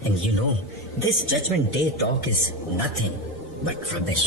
And you know, this judgment day talk is nothing but rubbish.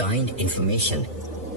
kind information,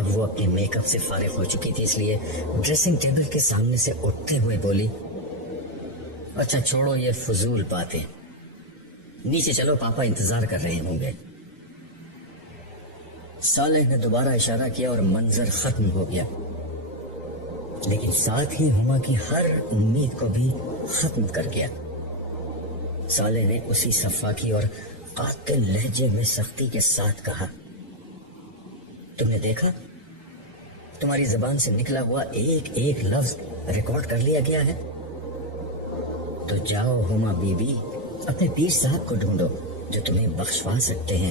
اب وہ اپنے make up سے فارغ ہو چکی تھی، اس لیے ڈریسنگ ٹیبل کے سامنے سے اٹھتے ہوئے بولی، اچھا چھوڑو یہ فضول باتیں، نیچے چلو، پاپا انتظار کر رہے ہوں گے۔ صالح نے دوبارہ اشارہ کیا اور منظر ختم ہو گیا، لیکن ساتھ ہی ہما کی ہر امید کو بھی ختم کر گیا۔ صالح نے اسی صفاقی اور قاتل لہجے میں سختی کے ساتھ کہا، تم نے دیکھا؟ تمہاری زبان سے نکلا ہوا ایک ایک لفظ ریکارڈ کر لیا گیا ہے۔ تو جاؤ ہما بی بی، اپنے پیر صاحب کو ڈھونڈو جو تمہیں بخشوا سکتے ہیں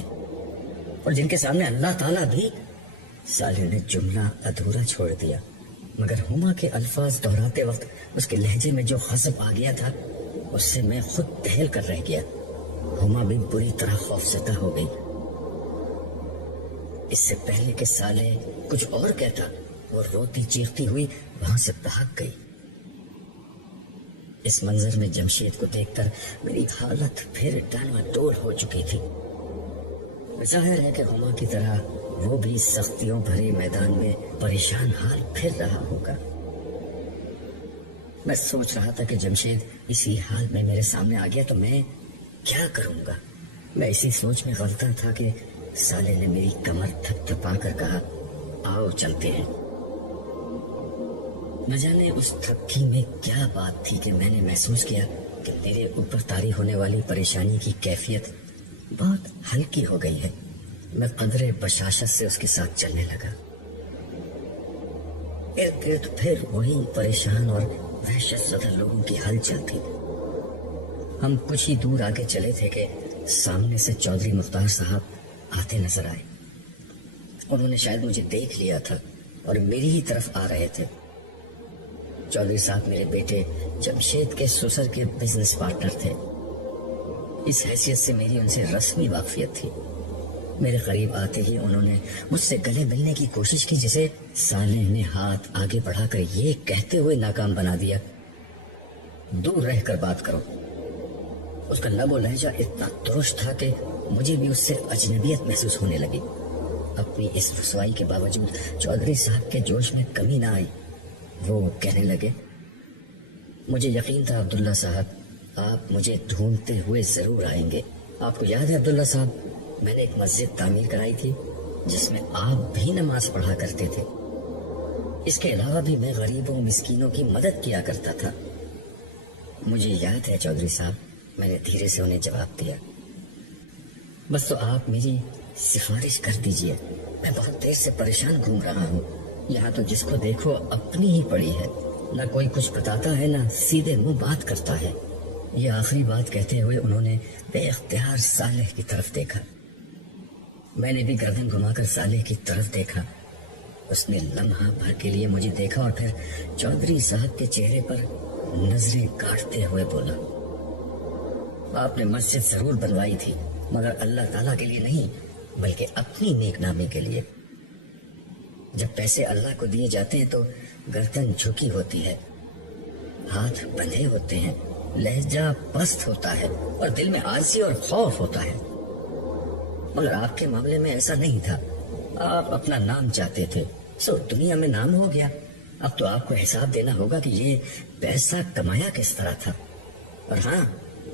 اور جن کے سامنے اللہ تعالیٰ بھی۔ صالح نے جملہ ادھورا چھوڑ دیا، مگر ہما کے الفاظ دہراتے وقت اس کے لہجے میں جو غضب آ گیا تھا اس سے میں خود دہل کر رہ گیا۔ ہما بھی بری طرح خوفزدہ ہو گئی۔ اس سے پہلے کہ صالح کچھ اور کہتا، وہ روتی چیختی ہوئی وہاں سے بھاگ گئی۔ اس منظر میں جمشید کو دیکھ کر میری حالت پھر ڈانواڈول ہو چکی تھی۔ ظاہر ہے کہ ہما کی طرح وہ بھی سختیوں بھرے میدان میں پریشان حال پھر رہا ہوگا۔ میں سوچ رہا تھا کہ جمشید اسی حال میں میرے سامنے آ گیا تو میں کیا کروں گا۔ میں اسی سوچ میں غلطاں تھا کہ صالح نے میری کمر تھپ تھپا کر کہا، آؤ چلتے ہیں۔ نہ جانے اس تھپکی میں کیا بات تھی کہ میں نے محسوس کیا کہ میرے اوپر طاری ہونے والی پریشانی کی کیفیت بہت ہلکی ہو گئی ہے۔ میں قدرے بشاشت سے اس کے ساتھ چلنے لگا۔ ارد گرد پھر وہی پریشان اور وحشت زدہ لوگوں کی ہلچل تھی۔ ہم کچھ ہی دور آگے چلے تھے کہ سامنے سے چودھری مختار صاحب آتے نظر آئے۔ انہوں نے شاید مجھے دیکھ لیا تھا اور میری ہی طرف آ رہے تھے۔ چودھری صاحب میرے بیٹے جمشید کے سسر کے بزنس پارٹنر تھے۔ اس حیثیت سے میری ان سے رسمی واقفیت تھی۔ میرے قریب آتے ہی انہوں نے مجھ سے گلے ملنے کی کوشش کی، جسے صالح نے ہاتھ آگے بڑھا کر یہ کہتے ہوئے ناکام بنا دیا، دور رہ کر بات کرو۔ اس کا لب و لہجہ اتنا درست تھا کہ مجھے بھی اس سے اجنبیت محسوس ہونے لگی۔ اپنی اس رسوائی کے باوجود چودھری صاحب کے جوش میں کمی نہ آئی۔ وہ کہنے لگے، مجھے یقین تھا عبداللہ صاحب آپ مجھے ڈھونڈتے ہوئے ضرور آئیں گے۔ آپ کو یاد ہے عبداللہ صاحب، میں نے ایک مسجد تعمیر کرائی تھی جس میں آپ بھی نماز پڑھا کرتے تھے۔ اس کے علاوہ بھی میں غریبوں مسکینوں کی مدد کیا کرتا تھا۔ مجھے یاد ہے چودھری صاحب، میں نے دھیرے سے انہیں جواب دیا۔ بس تو آپ میری سفارش کر دیجئے، میں بہت دیر سے پریشان گھوم رہا ہوں۔ یہاں تو جس کو دیکھو اپنی ہی پڑی ہے، نہ کوئی کچھ بتاتا ہے نہ سیدھے منہ بات کرتا ہے۔ یہ آخری بات کہتے ہوئے انہوں نے بے اختیار صالح کی طرف دیکھا۔ میں نے بھی گردن گھما کر صالح کی طرف دیکھا۔ اس نے لمحہ بھر کے لیے مجھے دیکھا اور پھر چودھری صاحب کے چہرے پر نظریں کاٹتے ہوئے بولا، آپ نے مسجد ضرور بنوائی تھی، مگر اللہ تعالیٰ کے لیے نہیں بلکہ اپنی نیک نامی کے لیے۔ جب پیسے اللہ کو دیے جاتے ہیں تو گردن جھکی ہوتی ہے، ہاتھ بندھے ہوتے ہیں، لہجہ پست ہوتا ہے اور دل میں عاجزی اور خوف ہوتا ہے۔ مگر آپ کے معاملے میں ایسا نہیں تھا۔ آپ اپنا نام چاہتے تھے، سو دنیا میں نام ہو گیا۔ اب تو آپ کو حساب دینا ہوگا کہ یہ پیسہ کمایا کس طرح تھا۔ اور ہاں،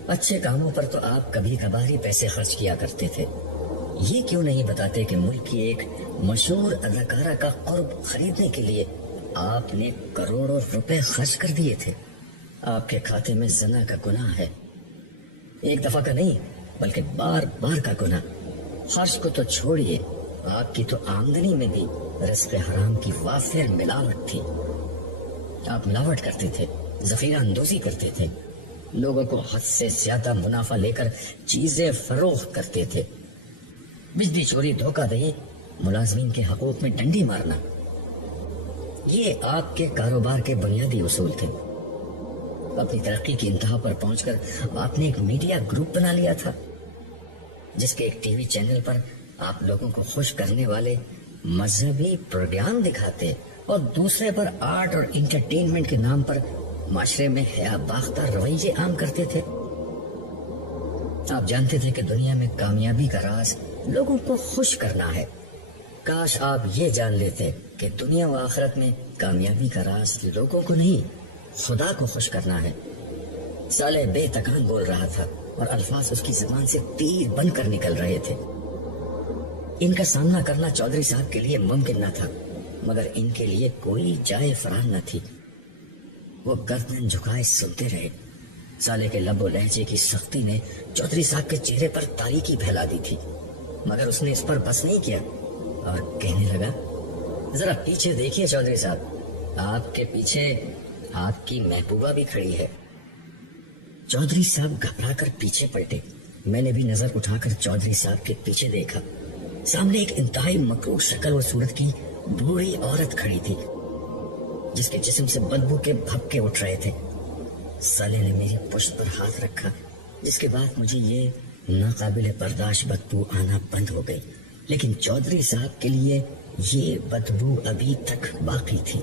اچھے کاموں پر تو آپ کبھی کبھار ہی پیسے خرچ کیا کرتے تھے۔ یہ کیوں نہیں بتاتے کہ ملک کی ایک مشہور اداکارہ کا قرب خریدنے کے لیے آپ نے کروڑوں روپے خرچ کر دیے تھے۔ آپ کے کھاتے میں زنا کا گناہ ہے، ایک دفعہ کا نہیں بلکہ بار بار کا گناہ۔ خرچ کو تو چھوڑیے، آپ کی تو آمدنی میں بھی رزق حرام کی وافر ملاوٹ تھی۔ آپ ملاوٹ کرتے تھے، ذخیرہ اندوزی کرتے تھے، لوگوں کو حد سے زیادہ منافع لے کر چیزیں فروخت کرتے تھے، بجلی چوری، دھوکہ دہی، ملازمین کے حقوق میں ڈنڈی مارنا، یہ آپ کے کاروبار کے بنیادی اصول تھے۔ اپنی ترقی کی انتہا پر پہنچ کر آپ نے ایک میڈیا گروپ بنا لیا تھا، جس کے ایک ٹی وی چینل پر آپ لوگوں کو خوش کرنے والے مذہبی پروگرام دکھاتے اور دوسرے پر آرٹ اور انٹرٹینمنٹ کے نام پر معاشرے میں حیا باختہ رویے عام کرتے تھے۔ آپ جانتے تھے کہ دنیا میں کامیابی کا راز لوگوں کو خوش کرنا ہے، کاش آپ یہ جان لیتے کہ دنیا و آخرت میں کامیابی کا راز لوگوں کو نہیں خدا کو خوش کرنا ہے۔ صالح بے تکان بول رہا تھا اور الفاظ اس کی زبان سے تیر بن کر نکل رہے تھے۔ ان کا سامنا کرنا چودھری صاحب کے لیے ممکن نہ تھا، مگر ان کے لیے کوئی جائے فرار نہ تھی۔ وہ گردن جھکائے سنتے رہے۔ صالح کے لب و لہجے کی سختی نے چودھری صاحب کے چہرے پر تاریکی پھیلا دی تھی، مگر اس نے اس پر بس نہیں کیا اور کہنے لگا، ذرا پیچھے دیکھیے چودھری صاحب، آپ کے پیچھے آپ کی محبوبہ بھی کھڑی ہے۔ چودھری صاحب گھبرا کر پیچھے پلٹے۔ میں نے بھی نظر اٹھا کر چودھری صاحب کے پیچھے دیکھا۔ سامنے ایک انتہائی مکروہ شکل و صورت کی بوڑھی عورت کھڑی تھی، جس کے جسم سے بدبو کے بھپکے اٹھ رہے تھے۔ صالح نے میری پشت پر ہاتھ رکھا، جس کے بعد مجھے یہ ناقابل برداشت بدبو آنا بند ہو گئی، لیکن چودھری صاحب کے لیے یہ بدبو ابھی تک باقی تھی۔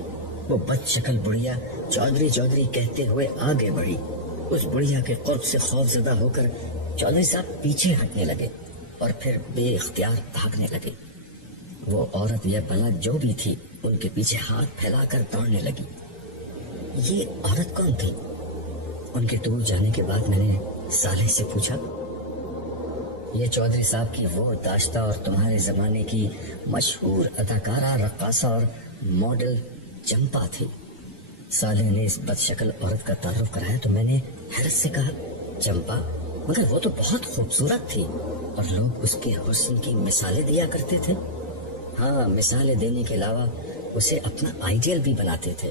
وہ بد شکل بڑھیا چودھری چودھری کہتے ہوئے آگے بڑھی۔ اس بڑھیا کے قرب سے خوف زدہ ہو کر چودھری صاحب پیچھے ہٹنے لگے اور پھر بے اختیار بھاگنے لگے۔ وہ عورت یا بلا جو بھی تھی ان کے پیچھے ہاتھ پھیلا کر دوڑنے لگی۔ یہ عورت کون تھی؟ ان کے دور جانے کے بعد میں نے صالح سے پوچھا، یہ چودھری صاحب کی وہ داشتہ اور تمہارے زمانے کی مشہور اداکارہ، رقاصہ اور ماڈل چمپا تھی۔ صالح نے اس بد شکل عورت کا تعارف کرایا تو میں نے حیرت سے کہا، چمپا؟ مگر وہ تو بہت خوبصورت تھی اور لوگ اس کے حسن کی مثالیں دیا کرتے تھے۔ ہاں، مثالیں دینے کے علاوہ اسے اپنا آئیڈیل بھی بناتے تھے۔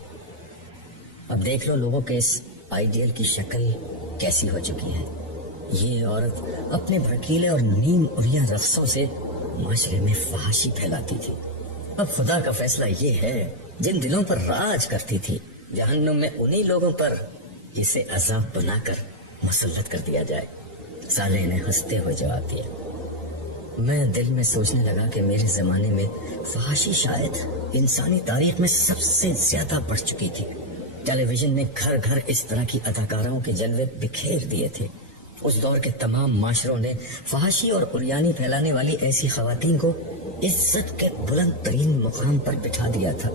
اب دیکھ لو لوگوں کے اس آئیڈیل کی شکل کیسی ہو چکی ہے۔ یہ عورت اپنے بھڑکیلے اور نیم اریاں رقصوں سے معاشرے میں فحاشی پھیلاتی تھی۔ اب خدا کا فیصلہ یہ ہے، جن دلوں پر راج کرتی تھی، جہنم میں انہی لوگوں پر اسے عذاب بنا کر مسلط کر دیا جائے۔ صالح نے ہنستے ہوئے جواب دیا۔ میں دل میں سوچنے لگا کہ میرے زمانے میں فحاشی شاید انسانی تاریخ میں سب سے زیادہ بڑھ چکی تھی۔ ٹیلی ویژن نے گھر گھر اس طرح کی اداکاروں کے جلوے بکھیر دیے تھے۔ اس دور کے تمام معاشروں نے فحاشی اور عریانی پھیلانے والی ایسی خواتین کو عزت کے بلند ترین مقام پر بٹھا دیا تھا۔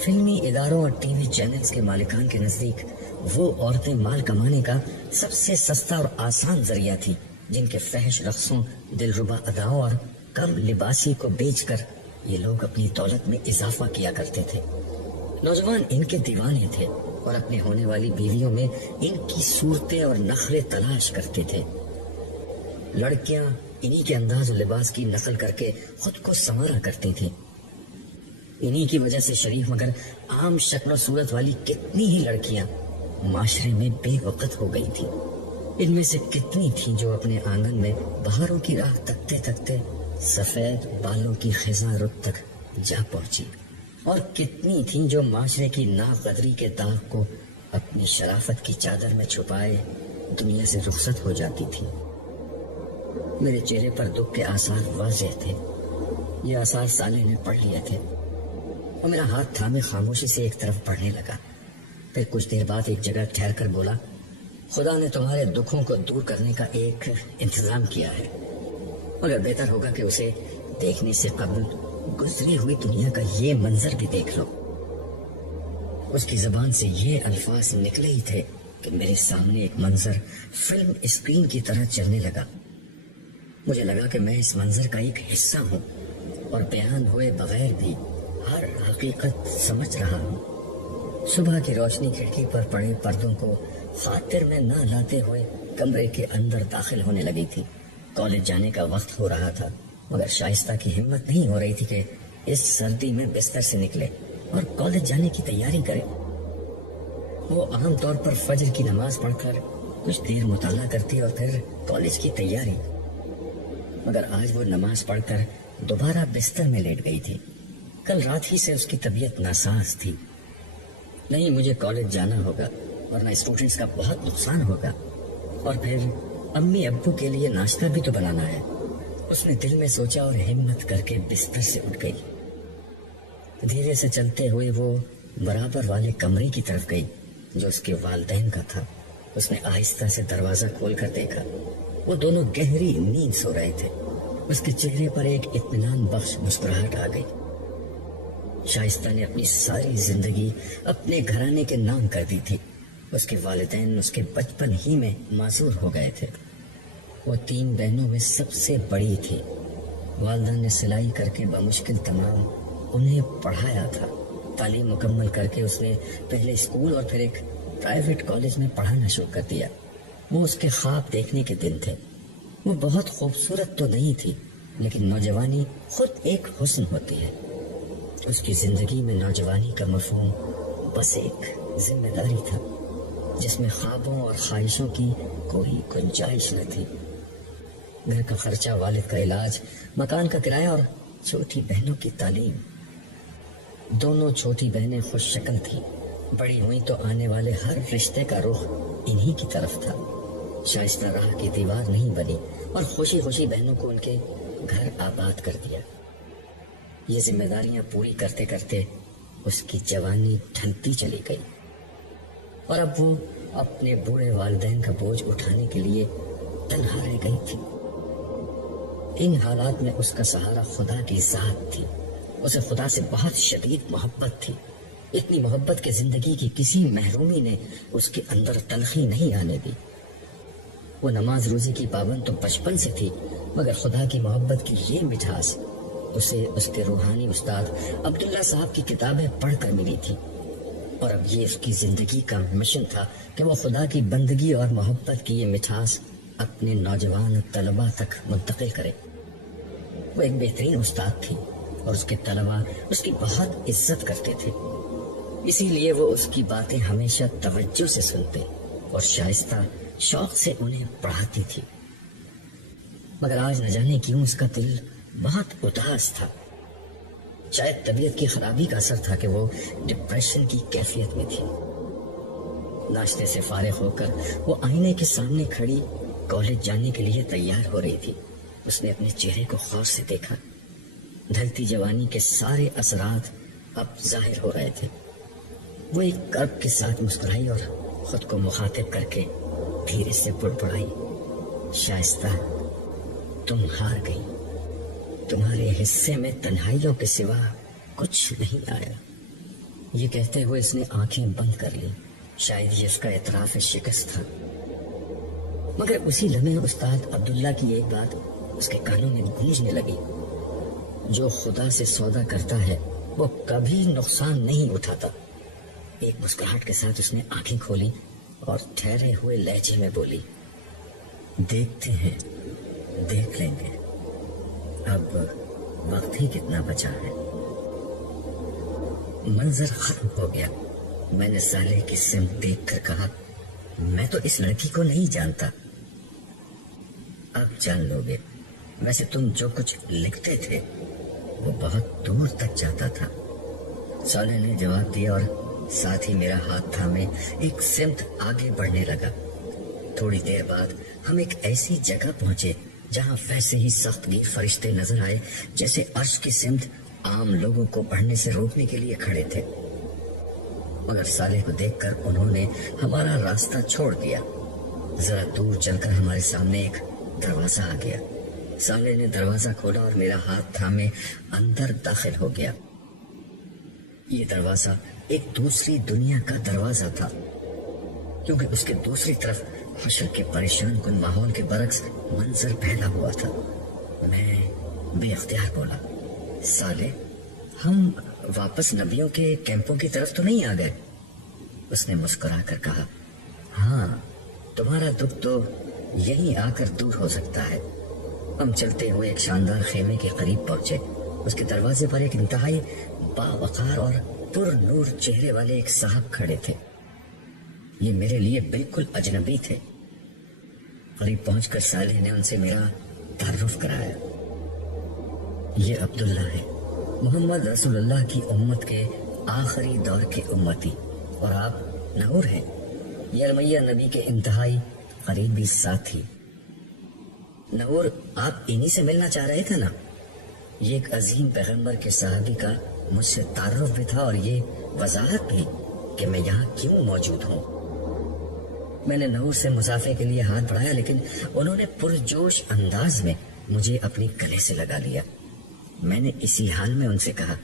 فلمی اداروں اور ٹی وی چینلز کے مالکان کے نزدیک وہ عورتیں مال کمانے کا سب سے سستا اور آسان ذریعہ تھی، جن کے فحش رقصوں، دلربا اداؤں اور کم لباسی کو بیچ کر یہ لوگ اپنی دولت میں اضافہ کیا کرتے تھے۔ نوجوان ان کے دیوانے تھے اور اپنے ہونے والی بیویوں میں ان کی صورتیں اور نخرے تلاش کرتے تھے۔ لڑکیاں انہی کے انداز و لباس کی نقل کر کے خود کو سنوارا کرتی تھیں۔ انہی کی وجہ سے شریف مگر عام شکل و صورت والی کتنی ہی لڑکیاں معاشرے میں بے وقت ہو گئی تھیں۔ ان میں سے کتنی تھیں جو اپنے آنگن میں بہاروں کی راہ تکتے تکتے سفید بالوں کی خزاں رخ تک جا پہنچی، اور کتنی تھیں جو معاشرے کی ناقدری کے داغ کو اپنی شرافت کی چادر میں چھپائے دنیا سے رخصت ہو جاتی تھیں۔ میرے چہرے پر دکھ کے آثار واضح تھے۔ یہ آثار صالح نے پڑھ لیے تھے۔ وہ میرا ہاتھ تھامے خاموشی سے ایک طرف پڑھنے لگا، پھر کچھ دیر بعد ایک جگہ ٹھہر کر بولا، خدا نے تمہارے دکھوں کو دور کرنے کا ایک انتظام کیا ہے، مگر بہتر ہوگا کہ اسے دیکھنے سے قبل گزری ہوئی دنیا کا یہ منظر بھی دیکھ لو۔ اس کی زبان سے یہ الفاظ نکلے ہی تھے کہ میرے سامنے ایک منظر فلم اسکرین کی طرح چلنے لگا۔ مجھے لگا کہ میں اس منظر کا ایک حصہ ہوں اور بیان ہوئے بغیر بھی ہر حقیقت سمجھ رہا ہوں۔ صبح کی روشنی کھڑکی پر پڑے پردوں کو خاطر میں نہ لاتے ہوئے کمرے کے اندر داخل ہونے لگی تھی۔ کالج جانے کا وقت ہو رہا تھا، مگر شائستہ کی ہمت نہیں ہو رہی تھی کہ اس سردی میں بستر سے نکلے اور کالج جانے کی تیاری کرے۔ وہ عام طور پر فجر کی نماز پڑھ کر کچھ دیر مطالعہ کرتی اور پھر کالج کی تیاری، مگر آج وہ نماز پڑھ کر دوبارہ بستر میں لیٹ گئی تھی۔ کل رات ہی سے اس کی طبیعت ناساز تھی۔ نہیں، مجھے کالج جانا ہوگا ورنہ اسٹوڈنٹس کا بہت نقصان ہوگا، اور پھر امی ابو کے لیے ناشتہ بھی تو بنانا ہے۔ اس نے دل میں سوچا اور ہمت کر کے بستر سے اٹھ گئی۔ دھیرے سے چلتے ہوئے وہ برابر والے کمرے کی طرف گئی جو اس کے والدین کا تھا۔ اس نے آہستہ سے دروازہ کھول کر دیکھا، وہ دونوں گہری نیند سو رہے تھے۔ اس کے چہرے پر ایک اطمینان بخش مسکراہٹ آ گئی۔ شائستہ نے اپنی ساری زندگی اپنے گھرانے کے نام کر دی تھی۔ اس کے والدین اس کے بچپن ہی میں معذور ہو گئے تھے۔ وہ 3 بہنوں میں سب سے بڑی تھی۔ والدہ نے سلائی کر کے بمشکل تمام انہیں پڑھایا تھا۔ تعلیم مکمل کر کے اس نے پہلے اسکول اور پھر ایک پرائیویٹ کالج میں پڑھانا شروع کر دیا۔ وہ اس کے خواب دیکھنے کے دن تھے۔ وہ بہت خوبصورت تو نہیں تھی، لیکن نوجوانی خود ایک حسن ہوتی ہے۔ اس کی زندگی میں نوجوانی کا مفہوم بس ایک ذمہ داری تھا، جس میں خوابوں اور خواہشوں کی کوئی گنجائش نہ تھی۔ گھر کا خرچہ، والد کا علاج، مکان کا کرایہ اور چھوٹی بہنوں کی تعلیم۔ دونوں چھوٹی بہنیں خوش شکل تھیں۔ بڑی ہوئی تو آنے والے ہر رشتے کا رخ انہی کی طرف تھا۔ شائستہ راہ کی دیوار نہیں بنی اور خوشی خوشی بہنوں کو ان کے گھر آباد کر دیا۔ یہ ذمہ داریاں پوری کرتے کرتے اس کی جوانی ڈھلتی چلی گئی، اور اب وہ اپنے بوڑھے والدین کا بوجھ اٹھانے کے لیے تنہا رہ گئی تھی۔ ان حالات میں اس کا سہارا خدا کی ذات تھی۔ اسے خدا سے بہت شدید محبت تھی، اتنی محبت کہ زندگی کی کسی محرومی نے اس کے اندر تلخی نہیں آنے دی۔ وہ نماز روزی کی پابند تو بچپن سے تھی، مگر خدا کی محبت کی یہ مٹھاس اسے اس کے روحانی استاد عبداللہ صاحب کی کتابیں پڑھ کر ملی تھی، اور اب یہ اس کی زندگی کا مشن تھا کہ وہ خدا کی بندگی اور محبت کی یہ مٹھاس اپنے نوجوان طلباء تک منتقل کرے۔ وہ ایک بہترین استاد تھی اور اس کے طلباء اس کی بہت عزت کرتے تھے، اسی لیے وہ اس کی باتیں ہمیشہ توجہ سے سنتے اور شائستہ شوق سے انہیں پڑھاتی تھی۔ مگر آج نہ جانے کیوں اس کا دل بہت اداس تھا۔ شاید طبیعت کی خرابی کا اثر تھا کہ وہ ڈپریشن کی کیفیت میں تھی۔ ناشتے سے فارغ ہو کر وہ آئینے کے سامنے کھڑی کالج جانے کے لیے تیار ہو رہی تھی۔ اس نے اپنے چہرے کو غور سے دیکھا۔ ڈھلتی جوانی کے سارے اثرات اب ظاہر ہو رہے تھے۔ وہ ایک کرب کے ساتھ مسکرائی اور خود کو مخاطب کر کے دھیرے سے بڑبڑائی، شائستہ تم ہار گئی، تمہارے حصے میں تنہائیوں کے سوا کچھ نہیں آیا۔ یہ کہتے ہوئے اس نے آنکھیں بند کر لی، شاید یہ اس کا اعتراف شکست تھا۔ مگر اسی لمحے استاد عبداللہ کی ایک بات اس کے کانوں میں گونجنے لگی، جو خدا سے سودا کرتا ہے وہ کبھی نقصان نہیں اٹھاتا۔ ایک مسکراہٹ کے ساتھ اس نے آنکھیں کھولی اور ٹھہرے ہوئے لہجے میں بولی، دیکھتے ہیں، دیکھ لیں گے، اب وقت ہی کتنا بچا ہے۔ منظر ختم ہو گیا۔ میں نے سالے کی سمت دیکھ کر کہا، میں تو اس لڑکی کو نہیں جانتا۔ اب جان لو گے، ویسے تم جو کچھ لکھتے تھے وہ بہت دور تک جاتا تھا۔ سالے نے جواب دیا اور ساتھ ہی میرا ہاتھ تھامے ایک سمت آگے بڑھنے لگا۔ تھوڑی دیر بعد ہم ایک ایسی جگہ پہنچے جہاں ویسے ہی سخت گیر فرشتے نظر آئے جیسے عرش کی سمت عام لوگوں کو بڑھنے سے روکنے کے لیے کھڑے تھے، مگر سالے کو دیکھ کر انہوں نے ہمارا راستہ چھوڑ دیا۔ ذرا دور چل کر ہمارے سامنے ایک دروازہ آ گیا۔ سالے نے دروازہ کھولا اور میرا ہاتھ تھامے اندر داخل ہو گیا۔ یہ دروازہ ایک دوسری دنیا کا دروازہ تھا، کیونکہ اس کے دوسری طرف حشر کے پریشان کن ماحول کے برعکس منظر پھیلا ہوا تھا۔ میں بے اختیار بولا، سالے ہم واپس نبیوں کے کیمپوں کی طرف تو نہیں آ گئے؟ اس نے مسکرا کر کہا، ہاں تمہارا دکھ تو یہیں آ کر دور ہو سکتا ہے۔ ہم چلتے ہوئے ایک شاندار خیمے کے قریب پہنچے۔ اس کے دروازے پر ایک انتہائی باوقار اور پر نور چہرے والے ایک صاحب کھڑے تھے۔ یہ میرے لیے بالکل اجنبی تھے۔ قریب پہنچ کر صالح نے ان سے میرا تعارف کرایا۔ یہ عبداللہ ہے، محمد رسول اللہ کی امت کے آخری دور کے امتی، اور آپ نور ہیں، یرمیہ نبی کے انتہائی قریبی ساتھی۔ نور آپ انہی سے ملنا چاہ رہے تھے نا؟ یہ ایک عظیم پیغمبر کے صحابی کا مجھ سے تعارف بھی تھا اور یہ وضاحت بھی کہ میں یہاں کیوں موجود ہوں۔ میں نے نور سے مسافے کے لیے ہاتھ بڑھایا، لیکن انہوں نے پرجوش انداز میں مجھے اپنی گلے سے لگا لیا۔ میں نے اسی حال میں ان سے کہا،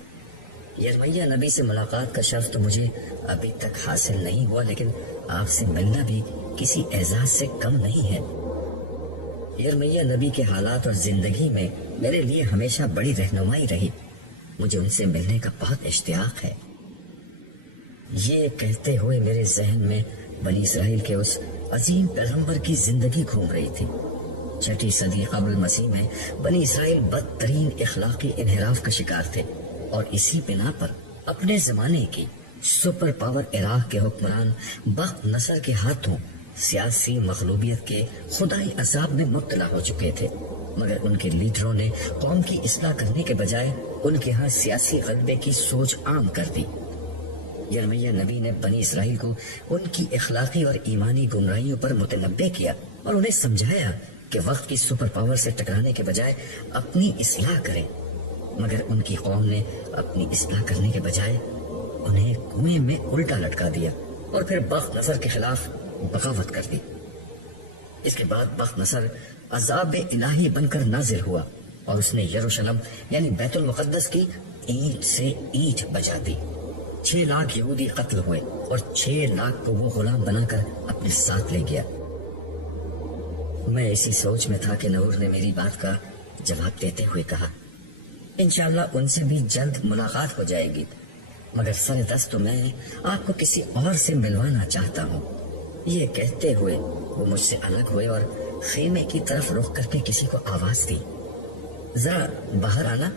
یرمیہ نبی سے ملاقات کا شرف تو مجھے ابھی تک حاصل نہیں ہوا، لیکن آپ سے ملنا بھی کسی اعزاز سے کم نہیں ہے۔ یرمیہ نبی کے حالات اور زندگی میں میرے لیے ہمیشہ بڑی رہنمائی رہی، مجھے ان سے ملنے کا بہت اشتیاق ہے۔ یہ کہتے ہوئے میرے ذہن میں بنی اسرائیل کے اس عظیم پیغمبر کی زندگی گھوم رہی تھی۔ 6 صدی قبل مسیح میں بنی اسرائیل بدترین اخلاقی انحراف کا شکار تھے، اور اسی بنا پر اپنے زمانے کی سپر پاور عراق کے حکمران بخت نصر کے ہاتھوں سیاسی مغلوبیت کے خدائی عذاب میں مبتلا ہو چکے تھے، مگر ان کے لیڈروں نے قوم کی اصلاح کرنے کے بجائے ان کے ہاں سیاسی غلبے کی سوچ عام کر دی۔ یرمیہ نبی نے بنی اسرائیل کو ان کی اخلاقی اور ایمانی گمراہیوں پر متنبہ کیا اور انہیں سمجھایا کہ وقت کی سپر پاور سے ٹکرانے کے بجائے اپنی اصلاح کریں، مگر ان کی قوم نے اپنی اصلاح کرنے کے بجائے انہیں کنویں میں الٹا لٹکا دیا اور پھر بخت نصر کے خلاف بغاوت کر دی۔ اس کے بعد بخت نصر عذاب الہی بن کر نازل ہوا اور اس نے یروشلم یعنی بیت المقدس کی اینٹ سے اینٹ بجا دی۔ 6 لاکھ یہودی قتل ہوئے اور 6 لاکھ کو وہ غلام بنا کر اپنے ساتھ لے گیا۔ میں اسی سوچ میں تھا کہ نور نے میری بات کا جواب دیتے ہوئے کہا، انشاءاللہ ان سے بھی جلد ملاقات ہو جائے گی، مگر سر دست تو میں آپ کو کسی اور سے ملوانا چاہتا ہوں۔ یہ کہتے ہوئے وہ مجھ سے الگ ہوئے اور خیمے کی طرف رخ کر کے کسی کو آواز دی، ذرا باہر آنا،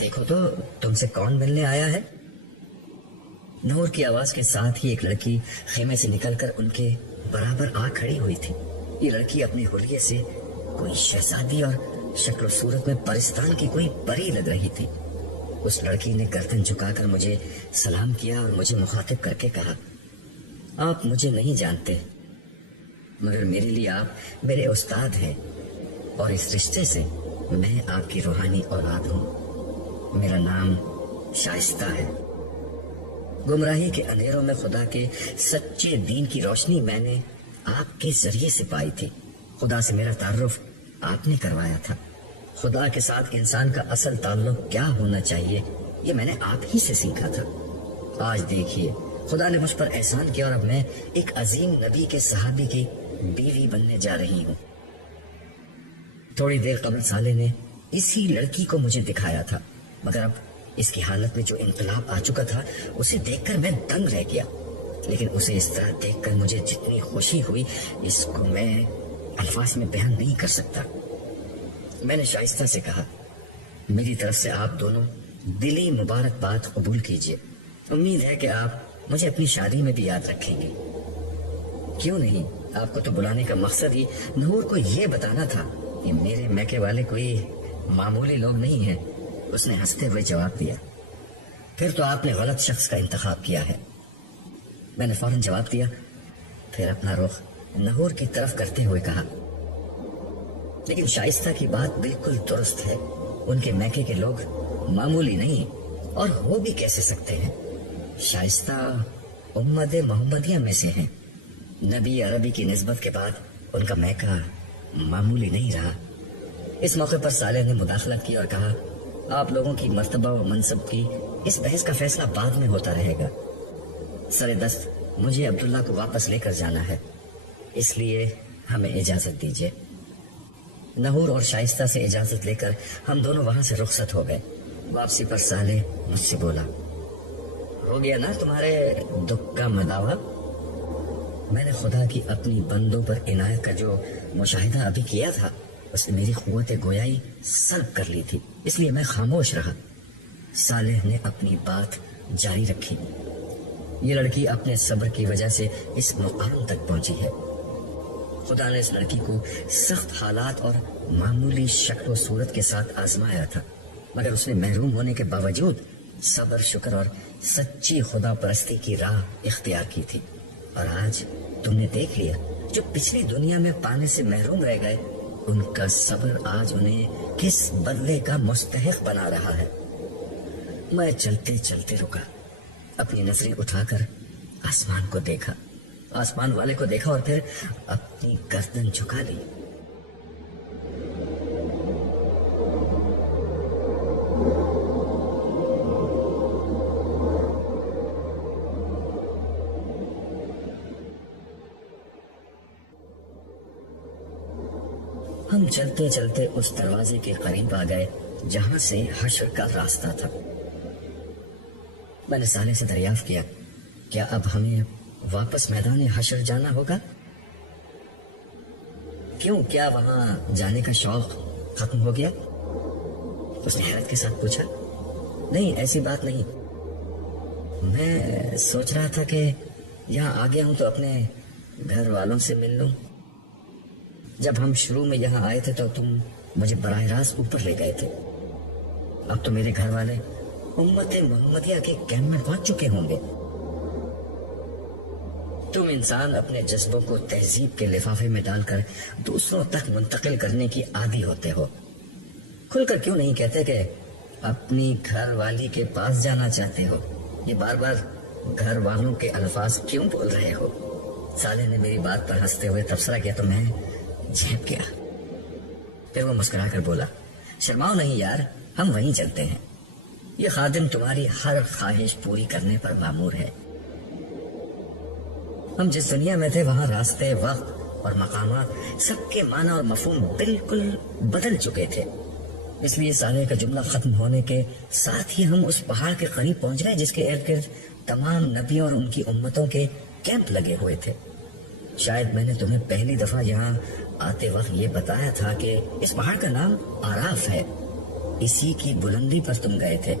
دیکھو تو تم سے کون ملنے آیا ہے۔ نور کی آواز کے ساتھ ہی ایک لڑکی خیمے سے نکل کر ان کے برابر آ کھڑی ہوئی تھی۔ یہ لڑکی اپنے حلیے سے کوئی شہزادی اور شکل و صورت میں پرستان کی کوئی پری لگ رہی تھی۔ اس لڑکی نے گردن جھکا کر مجھے سلام کیا اور مجھے مخاطب کر کے کہا، آپ مجھے نہیں جانتے، مگر میرے لیے آپ میرے استاد ہیں، اور اس رشتے سے میں آپ کی روحانی اولاد ہوں۔ میرا نام شائستہ ہے۔ گمراہی کے اندھیروں میں خدا کے سچے دین کی روشنی میں نے آپ کے ذریعے سے پائی تھی۔ خدا سے میرا تعارف آپ نے کروایا تھا۔ خدا کے ساتھ انسان کا اصل تعلق کیا ہونا چاہیے یہ میں نے آپ ہی سے سیکھا تھا۔ آج دیکھیے خدا نے مجھ پر احسان کیا اور اب میں ایک عظیم نبی کے صحابی کی بیوی بننے جا رہی ہوں۔ تھوڑی دیر قبل صالح نے اسی لڑکی کو مجھے دکھایا تھا، مگر اب اس کی حالت میں جو انقلاب آ چکا تھا اسے دیکھ کر میں دنگ رہ گیا، لیکن اسے اس طرح دیکھ کر مجھے جتنی خوشی ہوئی اس کو میں الفاظ میں بیان نہیں کر سکتا۔ میں نے شائستہ سے کہا، میری طرف سے آپ دونوں دلی مبارکباد قبول کیجیے، امید ہے کہ آپ مجھے اپنی شادی میں بھی یاد رکھیں گے۔ کیوں نہیں، آپ کو تو بلانے کا مقصد ہی نور کو یہ بتانا تھا کہ میرے میکے والے کوئی معمولی لوگ نہیں ہیں، اس نے ہنستے ہوئے جواب دیا۔ پھر تو آپ نے غلط شخص کا انتخاب کیا ہے، میں نے فوراً جواب دیا، پھر اپنا رخ نہور کی طرف کرتے ہوئے کہا، لیکن شائستہ کی بات بالکل درست ہے، ان کے میکے کے لوگ معمولی نہیں اور ہو بھی کیسے سکتے ہیں۔ شائستہ امت محمدیہ میں سے ہیں، نبی عربی کی نسبت کے بعد ان کا میکہ معمولی نہیں رہا۔ اس موقع پر صالح نے مداخلت کی اور کہا، آپ لوگوں کی مرتبہ و منصب کی اس بحث کا فیصلہ بعد میں ہوتا رہے گا، سر دست مجھے عبداللہ کو واپس لے کر جانا ہے، اس لیے ہمیں اجازت دیجیے۔ نہور اور شائستہ سے اجازت لے کر ہم دونوں وہاں سے رخصت ہو گئے۔ واپسی پر صالح مجھ سے بولا، ہو گیا نا تمہارے دکھ کا مداوع؟ میں نے خدا کی اپنی بندوں پر عنایت کا جو مشاہدہ ابھی کیا تھا اس نے میری قوت گویائی سلب کر لی تھی، اس لیے میں خاموش رہا۔ صالح نے اپنی بات جاری رکھی، یہ لڑکی اپنے صبر کی وجہ سے اس مقام تک پہنچی ہے۔ خدا نے اس لڑکی کو سخت حالات اور معمولی شکل و صورت کے ساتھ آزمایا تھا، مگر اس نے محروم ہونے کے باوجود صبر، شکر اور سچی خدا پرستی کی راہ اختیار کی تھی، اور آج تم نے دیکھ لیا جو پچھلی دنیا میں پانے سے محروم رہ گئے ان کا صبر آج انہیں کس بدلے کا مستحق بنا رہا ہے۔ میں چلتے چلتے رکا، اپنی نظریں اٹھا کر آسمان کو دیکھا، آسمان والے کو دیکھا اور پھر اپنی گردن جھکا لی۔ ہم چلتے چلتے اس دروازے کے قریب آ گئے جہاں سے حشر کا راستہ تھا۔ میں نے صالح سے دریافت کیا، کیا اب ہمیں واپس میدان حشر جانا ہوگا؟ کیوں، کیا وہاں جانے کا شوق ختم ہو گیا؟ اس نے حیرت کے ساتھ پوچھا۔ نہیں، ایسی بات نہیں، میں سوچ رہا تھا کہ یہاں آ گیا ہوں تو اپنے گھر والوں سے مل لوں۔ جب ہم شروع میں یہاں آئے تھے تو تم مجھے براہ راست اوپر لے گئے تھے، اب تو میرے گھر والے امت محمدیہ کے کیمپ میں پہنچ چکے ہوں گے۔ تم انسان اپنے جذبوں کو تہذیب کے لفافے میں ڈال کر دوسروں تک منتقل کرنے کی عادی ہوتے ہو۔ کھل کر کیوں نہیں کہتے کہ اپنی گھر والی کے پاس جانا چاہتے ہو؟ یہ بار بار گھر والوں کے الفاظ کیوں بول رہے ہو؟ صالح نے میری بات پر ہنستے ہوئے تبصرہ کیا تو میں جھپ گیا۔ پھر وہ مسکرا کر بولا، شرماؤ نہیں یار، ہم وہیں چلتے ہیں، یہ خادم تمہاری ہر خواہش پوری کرنے پر مامور ہے۔ ہم جس دنیا میں تھے وہاں راستے، وقت اور مقامات سب کے معنی اور مفہوم بالکل بدل چکے تھے۔ اس لیے صالح کا جملہ ختم ہونے کے ساتھ ہی ہم اس پہاڑ کے قریب پہنچ گئے جس کے ارد گرد تمام نبیوں اور ان کی امتوں کے کیمپ لگے ہوئے تھے۔ شاید میں نے تمہیں پہلی دفعہ یہاں آتے وقت یہ بتایا تھا کہ اس پہاڑ کا نام آراف ہے، اسی کی بلندی پر تم گئے تھے،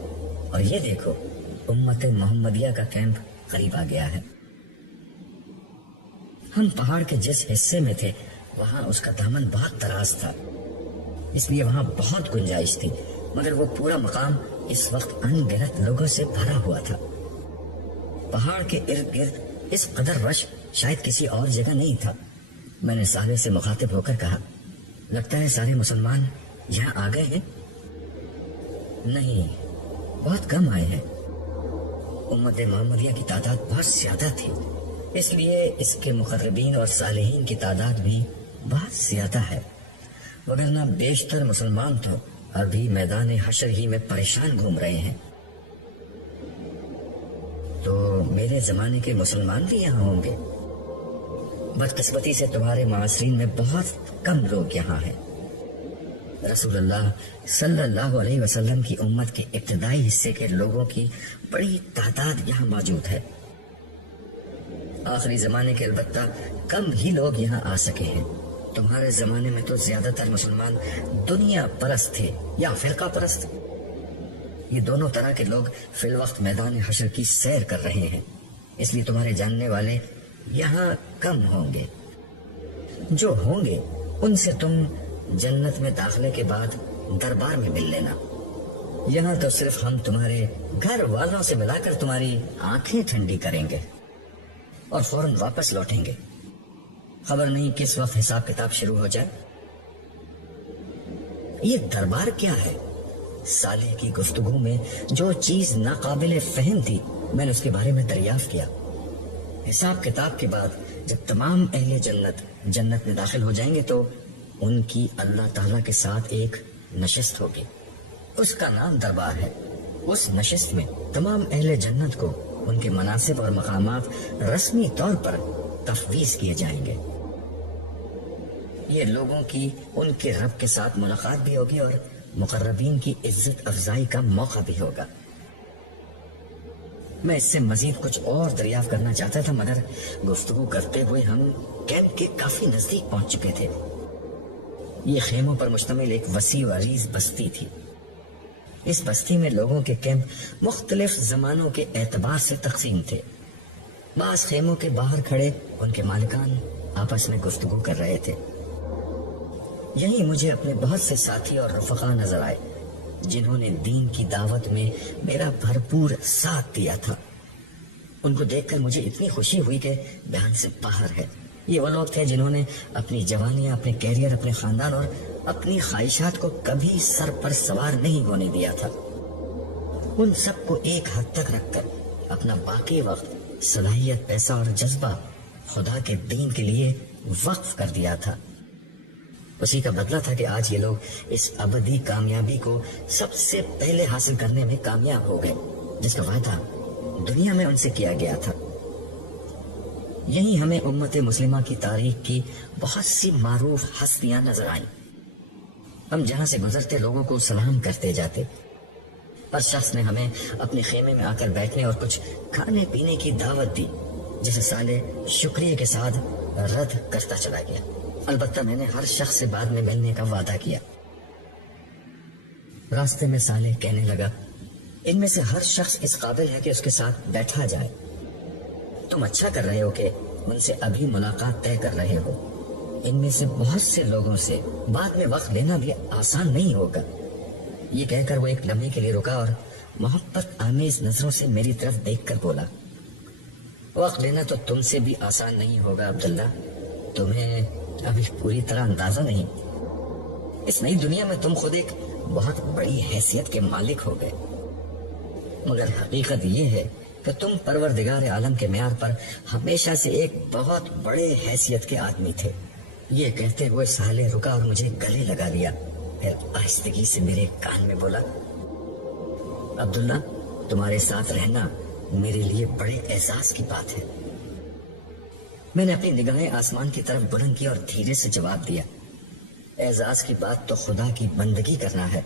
اور یہ دیکھو امت محمدیہ کا کیمپ قریب آ گیا ہے۔ ہم پہاڑ کے جس حصے میں تھے وہاں اس کا دامن بہت دراز تھا، اس لیے وہاں بہت گنجائش تھی، مگر وہ پورا مقام اس وقت ان گنت لوگوں سے بھرا ہوا تھا۔ پہاڑ کے ارد گرد اس قدر رش شاید کسی اور جگہ نہیں تھا۔ میں نے صالح سے مخاطب ہو کر کہا، لگتا ہے سارے مسلمان یہاں آ گئے ہیں؟ نہیں، بہت کم آئے ہیں، امت محمدیہ کی تعداد بہت زیادہ تھی، اس لیے اس کے مقربین اور صالحین کی تعداد بھی بہت زیادہ ہے، وگرنہ بیشتر مسلمان تو ابھی میدان حشر ہی میں پریشان گھوم رہے ہیں۔ تو میرے زمانے کے مسلمان بھی یہاں ہوں گے؟ بدقسمتی سے تمہارے معاصرین میں بہت کم لوگ یہاں ہیں۔ رسول اللہ صلی اللہ علیہ وسلم کی امت کے ابتدائی حصے کے لوگوں کی بڑی تعداد یہاں موجود ہے، آخری زمانے کے البتہ کم ہی لوگ یہاں آ سکے ہیں۔ تمہارے زمانے میں تو زیادہ تر مسلمان دنیا پرست تھے یا فرقہ پرست، یہ دونوں طرح کے لوگ فی الوقت میدان حشر کی سیر کر رہے ہیں، اس لیے تمہارے جاننے والے یہاں کم ہوں گے۔ جو ہوں گے ان سے تم جنت میں داخلے کے بعد دربار میں مل لینا، یہاں تو صرف ہم تمہارے گھر والوں سے ملا کر تمہاری آنکھیں ٹھنڈی کریں گے اور فوراً واپس لوٹیں گے، خبر نہیں کس وقت حساب کتاب شروع ہو جائے۔ یہ دربار کیا ہے؟ صالح کی گفتگو میں جو چیز ناقابل فہم تھی میں نے اس کے بارے میں دریافت کیا۔ حساب کتاب کے بعد جب تمام اہل جنت میں داخل ہو جائیں گے تو ان کی اللہ تعالیٰ کے ساتھ ایک نشست ہوگی، اس کا نام دربار ہے۔ اس نشست میں تمام اہل جنت کو ان کے مناصب اور مقامات رسمی طور پر تفویض کیے جائیں گے۔ یہ لوگوں کی ان کے رب کے ساتھ ملاقات بھی ہوگی اور مقربین کی عزت افزائی کا موقع بھی ہوگا۔ میں اس سے مزید کچھ اور دریافت کرنا چاہتا تھا مگر گفتگو کرتے ہوئے ہم کیمپ کے کافی نزدیک پہنچ چکے تھے۔ یہ خیموں پر مشتمل ایک وسیع و عریض بستی تھی۔ اس بستی میں لوگوں کے کیمپ مختلف زمانوں کے اعتبار سے تقسیم تھے۔ بعض خیموں کے باہر کھڑے ان کے مالکان آپس میں گفتگو کر رہے تھے۔ یہیں مجھے اپنے بہت سے ساتھی اور رفقا نظر آئے جنہوں نے دین کی دعوت میں میرا بھرپور ساتھ دیا تھا۔ ان کو دیکھ کر مجھے اتنی خوشی ہوئی کہ بیان سے باہر ہے۔ یہ وہ لوگ تھے جنہوں نے اپنی جوانیاں، اپنے کیریئر، اپنے خاندان اور اپنی خواہشات کو کبھی سر پر سوار نہیں ہونے دیا تھا۔ ان سب کو ایک حد تک رکھ کر اپنا باقی وقت، صلاحیت، پیسہ اور جذبہ خدا کے دین کے لیے وقف کر دیا تھا۔ اسی کا بدلہ تھا کہ آج یہ لوگ اس ابدی کامیابی کو سب سے پہلے حاصل کرنے میں کامیاب ہو گئے، جس کا وعدہ دنیا میں ان سے کیا گیا تھا۔ یہی ہمیں امت مسلمہ کی تاریخ کی بہت سی معروف ہستیاں نظر آئیں۔ ہم جہاں سے گزرتے لوگوں کو سلام کرتے جاتے، ہر شخص نے ہمیں اپنے خیمے میں آ کر بیٹھنے اور کچھ کھانے پینے کی دعوت دی، جسے صالح شکریہ کے ساتھ رد کرتا چلا گیا۔ البتہ میں نے ہر شخص سے بعد میں ملنے کا وعدہ کیا۔ راستے میں صالح کہنے لگا، ان میں سے ہر شخص اس قابل ہے کہ اس کے ساتھ بیٹھا جائے۔ تم اچھا کر رہے ہو کہ ان سے ابھی ملاقات طے کر رہے ہو۔ ان میں سے بہت سے لوگوں سے بعد میں وقت لینا بھی آسان نہیں ہوگا۔ یہ کہہ کر وہ ایک لمحے کے لیے رکا اور محبت آمیز نظروں سے میری طرف دیکھ کر بولا، وقت لینا تو تم سے بھی آسان نہیں ہوگا عبداللہ، تمہیں ابھی پوری طرح اندازہ نہیں۔ اس نئی دنیا میں تم خود ایک بہت بڑی حیثیت کے مالک ہو گئے، مگر حقیقت یہ ہے کہ تم پروردگار عالم کے معیار پر ہمیشہ سے ایک بہت بڑے حیثیت کے آدمی تھے۔ یہ کہتے ہوئے صالح رکا اور مجھے گلے لگا لیا، پھر آہستگی سے میرے کان میں بولا، عبداللہ تمہارے ساتھ رہنا میرے لیے بڑے اعزاز کی بات ہے۔ میں نے اپنی نگاہیں آسمان کی طرف بلند کی اور دھیرے سے جواب دیا، اعزاز کی بات تو خدا کی بندگی کرنا ہے،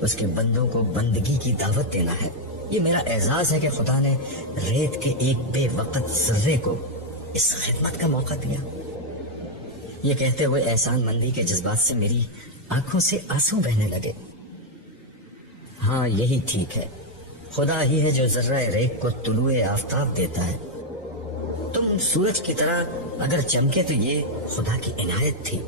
اس کے بندوں کو بندگی کی دعوت دینا ہے۔ یہ میرا اعزاز ہے کہ خدا نے ریت کے ایک بے وقت ذرے کو اس خدمت کا موقع دیا۔ یہ کہتے ہوئے احسان مندی کے جذبات سے میری آنکھوں سے آنسو بہنے لگے۔ ہاں یہی ٹھیک ہے، خدا ہی ہے جو ذرہ ریت کو طلوع آفتاب دیتا ہے۔ تم سورج کی طرح اگر چمکے تو یہ خدا کی عنایت تھی،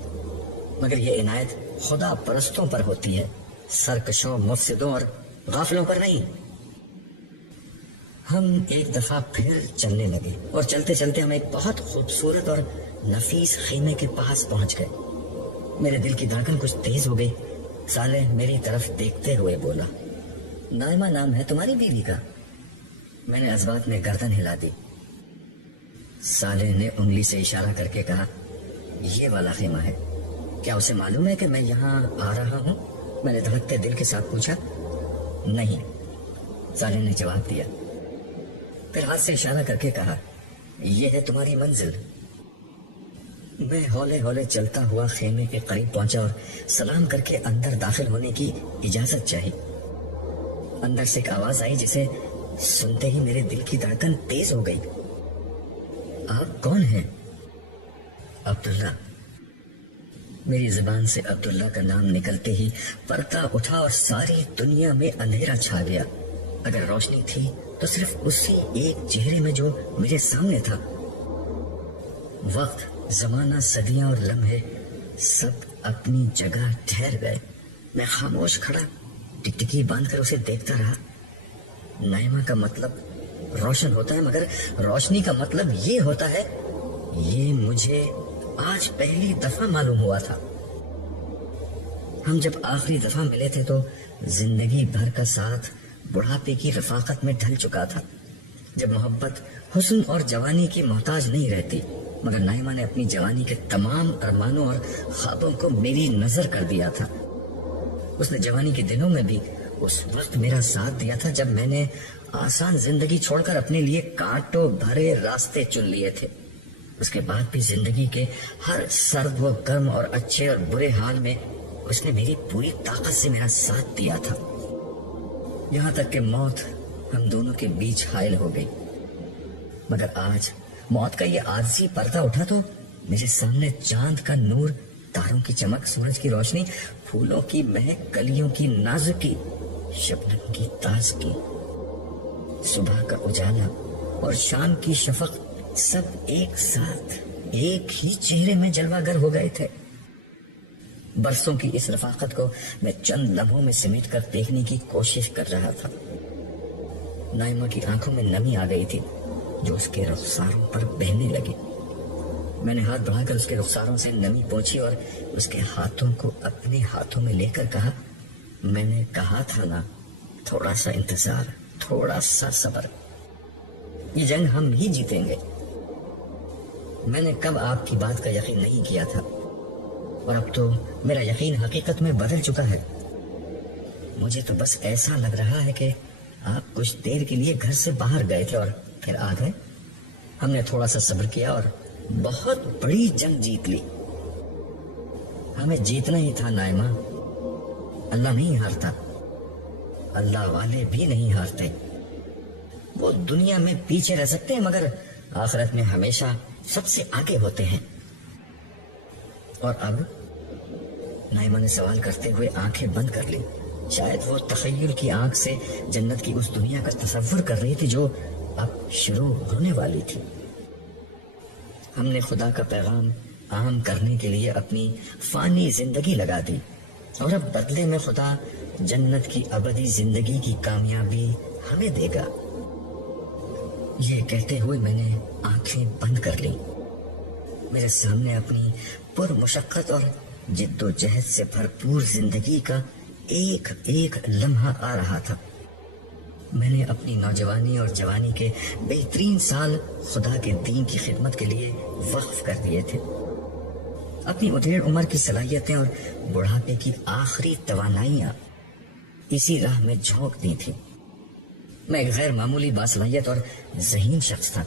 مگر یہ عنایت خدا پرستوں پر ہوتی ہے، سرکشوں، مفسدوں اور غافلوں پر نہیں۔ ہم ایک دفعہ پھر چلنے لگے اور چلتے چلتے ہم ایک بہت خوبصورت اور نفیس خیمے کے پاس پہنچ گئے۔ میرے دل کی دھڑکن کچھ تیز ہو گئی۔ صالح میری طرف دیکھتے ہوئے بولا، نائمہ نام ہے تمہاری بیوی کا؟ میں نے ازبات میں گردن ہلا دی۔ صالح نے انگلی سے اشارہ کر کے کہا، یہ والا خیمہ ہے، کیا اسے معلوم ہے کہ میں یہاں آ رہا ہوں؟ میں نے دھڑکتے دل کے ساتھ پوچھا۔ نہیں، صالح نے جواب دیا، پھر ہاتھ سے اشارہ کر کے کہا، یہ ہے تمہاری منزل۔ میں ہولے ہولے چلتا ہوا خیمے کے قریب پہنچا اور سلام کر کے اندر داخل ہونے کی اجازت چاہی۔ اندر سے ایک آواز آئی جسے سنتے ہی میرے دل کی دھڑکن تیز ہو گئی۔ آپ کون ہیں؟ عبداللہ۔ میری زبان سے عبداللہ کا نام نکلتے ہی پردہ اٹھا اور ساری دنیا میں اندھیرا چھا گیا۔ اگر روشنی تھی تو صرف اسی ایک چہرے میں جو میرے سامنے تھا۔ وقت، زمانہ، صدیاں اور لمحے سب اپنی جگہ ٹھہر گئے۔ میں خاموش کھڑا ٹکٹکی باندھ کر اسے دیکھتا رہا۔ نائمہ کا مطلب روشن ہوتا ہے، مگر روشنی کا مطلب یہ ہوتا ہے، یہ مجھے آج پہلی دفعہ معلوم ہوا تھا۔ ہم جب آخری دفعہ ملے تھے تو زندگی بھر کا ساتھ بڑھاپے کی رفاقت میں ڈھل چکا تھا، جب محبت حسن اور جوانی کی محتاج نہیں رہتی، مگر نائمہ نے اپنی جوانی کے تمام ارمانوں اور خوابوں کو میری نظر کر دیا تھا۔ اس نے جوانی کے دنوں میں بھی اس وقت میرا ساتھ دیا تھا جب میں نے آسان زندگی چھوڑ کر اپنے لیے کانٹوں بھرے راستے چن لیے تھے۔ اس کے بعد بھی زندگی کے ہر سرد و گرم اور اچھے اور برے حال میں اس نے میری پوری طاقت سے میرا ساتھ دیا تھا، یہاں تک کہ موت ہم دونوں کے بیچ حائل ہو گئی۔ مگر آج موت کا یہ عارضی پردہ اٹھا تو میرے سامنے چاند کا نور، تاروں کی چمک، سورج کی روشنی، پھولوں کی مہک، کلیوں کی نازکی، شبنم کی تازگی، صبح کا اجالا اور شام کی شفق سب ایک ساتھ ایک ہی چہرے میں جلوہ گر ہو گئے تھے۔ برسوں کی اس رفاقت کو میں چند لمحوں میں سمیٹ کر دیکھنے کی کوشش کر رہا تھا۔ نائمہ کی آنکھوں میں نمی آ گئی تھی جو اس کے رخساروں پر بہنے لگی۔ میں نے ہاتھ بڑھا کر اس کے رخساروں سے نمی پوچھی اور اس کے ہاتھوں کو اپنے ہاتھوں میں لے کر کہا، میں نے کہا تھا نا، تھوڑا سا انتظار، تھوڑا سا صبر، یہ جنگ ہم ہی جیتیں گے۔ میں نے کب آپ کی بات کا یقین نہیں کیا تھا، اور اب تو میرا یقین حقیقت میں بدل چکا ہے. مجھے تو بس ایسا لگ رہا ہے کہ آپ کچھ دیر کے لیے گھر سے باہر گئے تھے اور پھر آ گئے. ہم نے تھوڑا سا صبر کیا اور بہت بڑی جنگ جیت لی. ہمیں جیتنا ہی تھا نائمہ. اللہ نہیں ہارتا، اللہ والے بھی نہیں ہارتے. وہ دنیا میں پیچھے رہ سکتے ہیں مگر آخرت میں ہمیشہ سب سے آگے ہوتے ہیں. اور اب؟ نائمہ نے سوال کرتے ہوئے آنکھیں بند کر لی. شاید وہ تخیل کی آنکھ سے جنت کی اس دنیا کا تصور کر رہی تھی جو اب شروع ہونے والی تھی. ہم نے خدا کا پیغام عام کرنے کے لیے اپنی فانی زندگی لگا دی اور اب بدلے میں خدا جنت کی ابدی زندگی کی کامیابی ہمیں دے گا. یہ کہتے ہوئے میں نے آنکھیں بند کر لی. میرے سامنے اپنی پر مشقت اور جد و جہد سے بھرپور زندگی کا ایک ایک لمحہ آ رہا تھا. میں نے اپنی نوجوانی اور جوانی کے بہترین سال خدا کے دین کی خدمت کے لیے وقف کر دیے تھے. اپنی ادھیڑ عمر کی صلاحیتیں اور بڑھاپے کی آخری توانائیاں اسی راہ میں جھونک دی تھی. میں ایک غیر معمولی باصلاحیت اور ذہین شخص تھا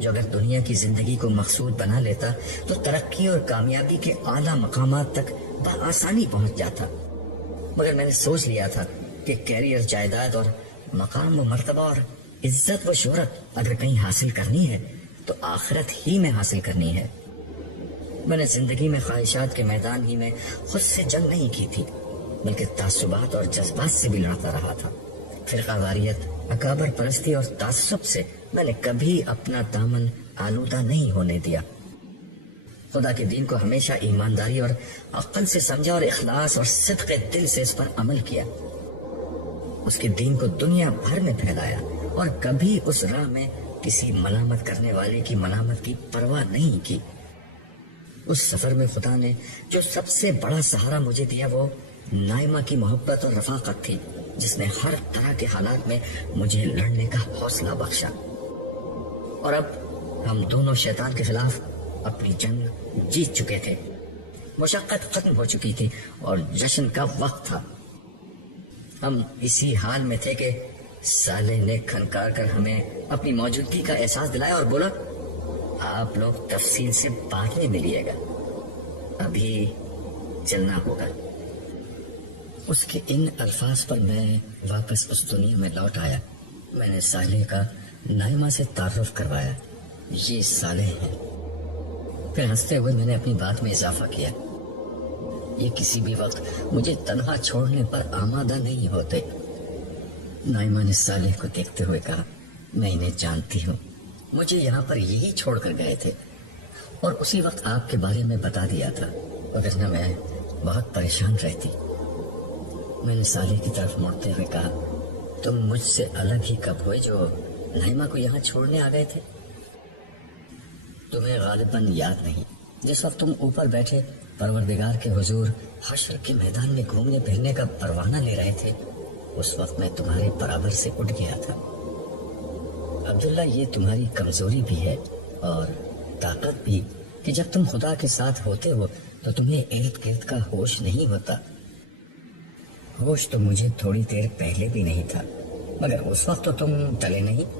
جو اگر دنیا کی زندگی کو مقصود بنا لیتا تو ترقی اور کامیابی کے اعلیٰ مقامات تک بآسانی پہنچ جاتا. مگر میں نے سوچ لیا تھا کہ کیریئر، جائیداد اور مقام و مرتبہ اور عزت و شہرت اگر کہیں حاصل کرنی ہے تو آخرت ہی میں حاصل کرنی ہے. میں نے زندگی میں خواہشات کے میدان ہی میں خود سے جنگ نہیں کی تھی بلکہ تعصبات اور جذبات سے بھی لڑتا رہا تھا. فرقہ واریت، اکابر پرستی اور تعصب سے میں نے کبھی اپنا دامن آلودہ نہیں ہونے دیا. خدا کے دین کو ہمیشہ ایمانداری اور عقل سے سمجھا اور اخلاص اور صدق دل سے اس پر عمل کیا. اس کے دین کو دنیا بھر میں پھیلایا اور کبھی اس راہ میں کسی ملامت کرنے والے کی ملامت کی پرواہ نہیں کی. اس سفر میں خدا نے جو سب سے بڑا سہارا مجھے دیا وہ نائمہ کی محبت اور رفاقت تھی جس نے ہر طرح کے حالات میں مجھے لڑنے کا حوصلہ بخشا. اور اب ہم دونوں شیطان کے خلاف اپنی جنگ جیت چکے تھے. مشقت ختم ہو چکی تھی اور جشن کا وقت تھا. ہم اسی حال میں تھے کہ سالے نے کھنکار کر ہمیں اپنی موجودگی کا احساس دلایا اور بولا، آپ لوگ تفصیل سے بعد میں ملیے گا، ابھی چلنا ہوگا. اس کے ان الفاظ پر میں واپس اس دنیا میں لوٹ آیا. میں نے صالح کا نائمہ سے تعارف کروایا. یہ صالح ہیں. پھر ہنستے ہوئے میں نے اپنی بات میں اضافہ کیا، یہ کسی بھی وقت مجھے تنہا چھوڑنے پر آمادہ نہیں ہوتے. نائمہ نے صالح کو دیکھتے ہوئے کہا، میں انہیں جانتی ہوں، مجھے یہاں پر یہی چھوڑ کر گئے تھے اور اسی وقت آپ کے بارے میں بتا دیا تھا، وگرنہ میں بہت پریشان رہتی. میں نے صالح کی طرف مڑتے ہوئے کہا، تم مجھ سے الگ ہی کب ہوئے جو نائمہ کو یہاں چھوڑنے آ گئے تھے؟ تمہیں غالباً یاد نہیں، جس وقت تم اوپر بیٹھے پروردگار کے حضور حشر کے میدان میں گھومنے پھرنے کا پروانہ لے رہے تھے، اس وقت میں تمہارے برابر سے اٹھ گیا تھا. عبداللہ، یہ تمہاری کمزوری بھی ہے اور طاقت بھی کہ جب تم خدا کے ساتھ ہوتے ہو تو تمہیں ارد گرد کا ہوش نہیں ہوتا. ہوش تو مجھے تھوڑی دیر پہلے بھی نہیں تھا، مگر اس وقت تو تم ٹلے نہیں.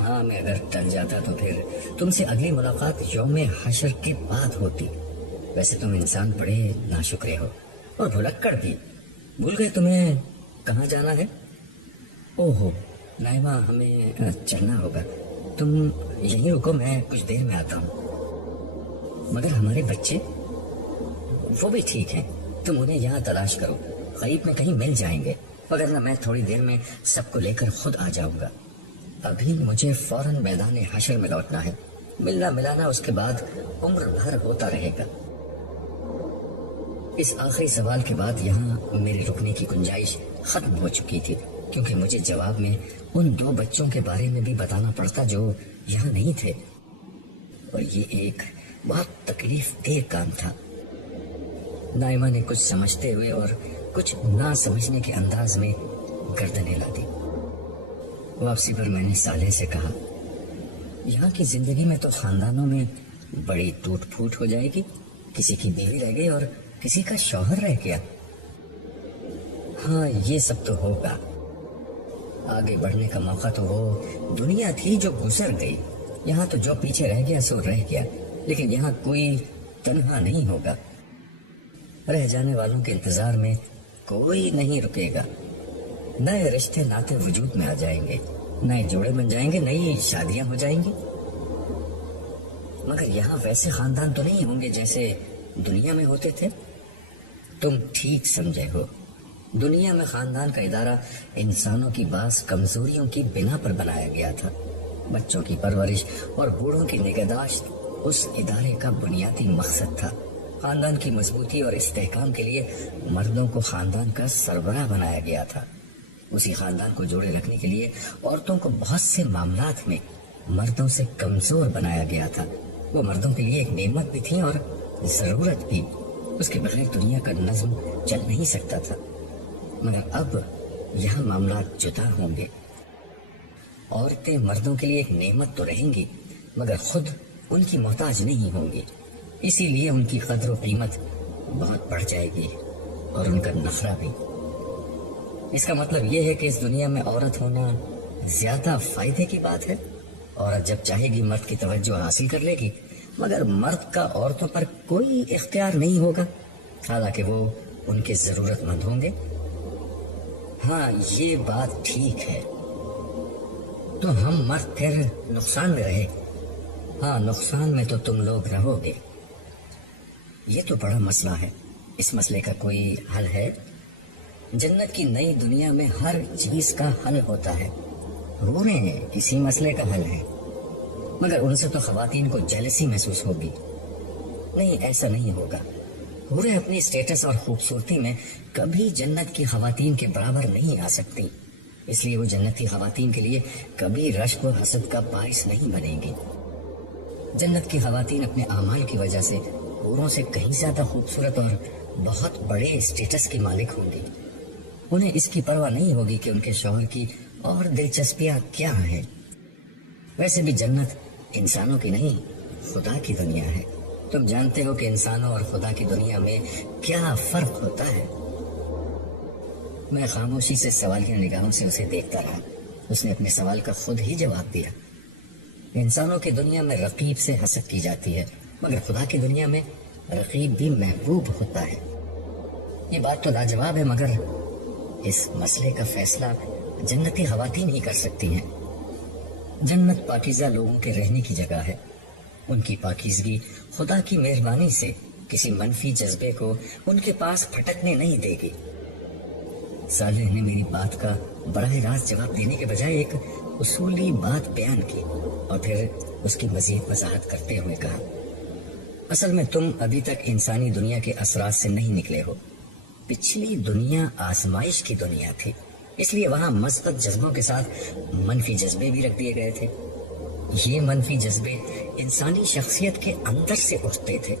ہاں، میں اگر ٹل جاتا تو پھر تم سے اگلی ملاقات یوم حشر کے بعد ہوتی. ویسے تم انسان بڑے ناشکرے ہو اور بھلکڑ بھی. بھول گئے تمہیں کہاں جانا ہے؟ اوہو نائمہ، ہمیں چلنا ہوگا. تم یہیں رکو، میں کچھ دیر میں آتا ہوں. مگر ہمارے بچے؟ وہ بھی ٹھیک ہیں، تم انہیں یہاں تلاش کرو، قریب میں کہیں مل جائیں گے، وگرنہ میں تھوڑی دیر میں سب کو لے کر خود آ جاؤں گا. ابھی مجھے فوراً میدان حشر میں لوٹنا ہے. ملنا ملانا اس کے بعد عمر بھر ہوتا رہے گا. اس آخری سوال کے بعد یہاں میرے رکنے کی گنجائش ختم ہو چکی تھی، کیونکہ مجھے جواب میں ان 2 بچوں کے بارے میں بھی بتانا پڑتا جو یہاں نہیں تھے، اور یہ ایک بہت تکلیف دہ کام تھا. نائمہ نے کچھ سمجھتے ہوئے اور کچھ نہ سمجھنے کے انداز میں گردن ہلا دی. واپسی پر میں نے صالح سے کہا، یہاں کی زندگی میں تو خاندانوں میں بڑی ٹوٹ پھوٹ ہو جائے گی. کسی کی بیوی رہ گئی اور کسی کا شوہر رہ گیا. ہاں یہ سب تو ہوگا. آگے بڑھنے کا موقع تو وہ دنیا تھی جو گزر گئی. یہاں تو جو پیچھے رہ گیا سو رہ گیا. لیکن یہاں کوئی تنہا نہیں ہوگا. رہ جانے والوں کے انتظار میں کوئی نہیں رکے گا. نئے رشتے ناطے وجود میں آ جائیں گے, نئے جوڑے بن جائیں گے, نئی شادیاں ہو جائیں گی. مگر یہاں ویسے خاندان تو نہیں ہوں گے جیسے دنیا میں ہوتے تھے. تم ٹھیک سمجھے ہو. دنیا میں خاندان کا ادارہ انسانوں کی بعض کمزوریوں کی بنا پر بنایا گیا تھا. بچوں کی پرورش اور بوڑھوں کی نگہداشت اس ادارے کا بنیادی مقصد تھا. خاندان کی مضبوطی اور استحکام کے لیے مردوں کو خاندان کا سربراہ بنایا گیا تھا. اسی خاندان کو جوڑے رکھنے کے لیے عورتوں کو بہت سے معاملات میں مردوں سے کمزور بنایا گیا تھا. وہ مردوں کے لیے ایک نعمت بھی تھی اور ضرورت بھی. اس کے بغیر دنیا کا نظم چل نہیں سکتا تھا. مگر اب یہاں معاملات جدا ہوں گے. عورتیں مردوں کے لیے ایک نعمت تو رہیں گی مگر خود ان کی محتاج نہیں ہوں گی. اسی لیے ان کی قدر و قیمت بہت بڑھ جائے گی اور ان کا نخرہ بھی. اس کا مطلب یہ ہے کہ اس دنیا میں عورت ہونا زیادہ فائدے کی بات ہے. عورت جب چاہے گی مرد کی توجہ حاصل کر لے گی, مگر مرد کا عورتوں پر کوئی اختیار نہیں ہوگا, حالانکہ وہ ان کے ضرورت مند ہوں گے. ہاں یہ بات ٹھیک ہے. تو ہم مرد پھر نقصان میں رہے. ہاں نقصان میں تو تم لوگ رہو گے. یہ تو بڑا مسئلہ ہے. اس مسئلے کا کوئی حل ہے؟ جنت کی نئی دنیا میں ہر چیز کا حل ہوتا ہے. حوریں کسی مسئلے کا حل ہے, مگر ان سے تو خواتین کو جیلسی محسوس ہوگی. نہیں, ایسا نہیں ہوگا. حوریں اپنی اسٹیٹس اور خوبصورتی میں کبھی جنت کی خواتین کے برابر نہیں آ سکتی. اس لیے وہ جنتی خواتین کے لیے کبھی رشک و حسد کا باعث نہیں بنے گی. جنت کی خواتین اپنے اعمال کی وجہ سے حوروں سے کہیں زیادہ خوبصورت اور بہت بڑے اسٹیٹس کی مالک ہوں گی. انہیں اس کی پرواہ نہیں ہوگی کہ ان کے شوہر کی اور دلچسپیاں کیا ہیں. ویسے بھی جنت انسانوں کی نہیں, خدا کی دنیا ہے. تم جانتے ہو کہ انسانوں اور خدا کی دنیا میں کیا فرق ہوتا ہے. میں خاموشی سے سوالیہ نگاہوں سے اسے دیکھتا رہا. اس نے اپنے سوال کا خود ہی جواب دیا. انسانوں کی دنیا میں رقیب سے حسد کی جاتی ہے, مگر خدا کی دنیا میں رقیب بھی محبوب ہوتا ہے. یہ بات تو لاجواب ہے, مگر اس مسئلے کا فیصلہ جنتی خواتین ہی کر سکتی ہیں. جنت پاکیزہ لوگوں کے رہنے کی جگہ ہے. ان کی پاکیزگی خدا کی مہربانی سے کسی منفی جذبے کو ان کے پاس پھٹکنے نہیں دے گی. صالح نے میری بات کا براہ راست جواب دینے کے بجائے ایک اصولی بات بیان کی اور پھر اس کی مزید وضاحت کرتے ہوئے کہا, اصل میں تم ابھی تک انسانی دنیا کے اثرات سے نہیں نکلے ہو. پچھلی دنیا آزمائش کی دنیا تھی, اس لیے وہاں مثبت جذبوں کے ساتھ منفی جذبے بھی رکھ دیے گئے تھے. یہ منفی جذبے انسانی شخصیت کے اندر سے اٹھتے تھے.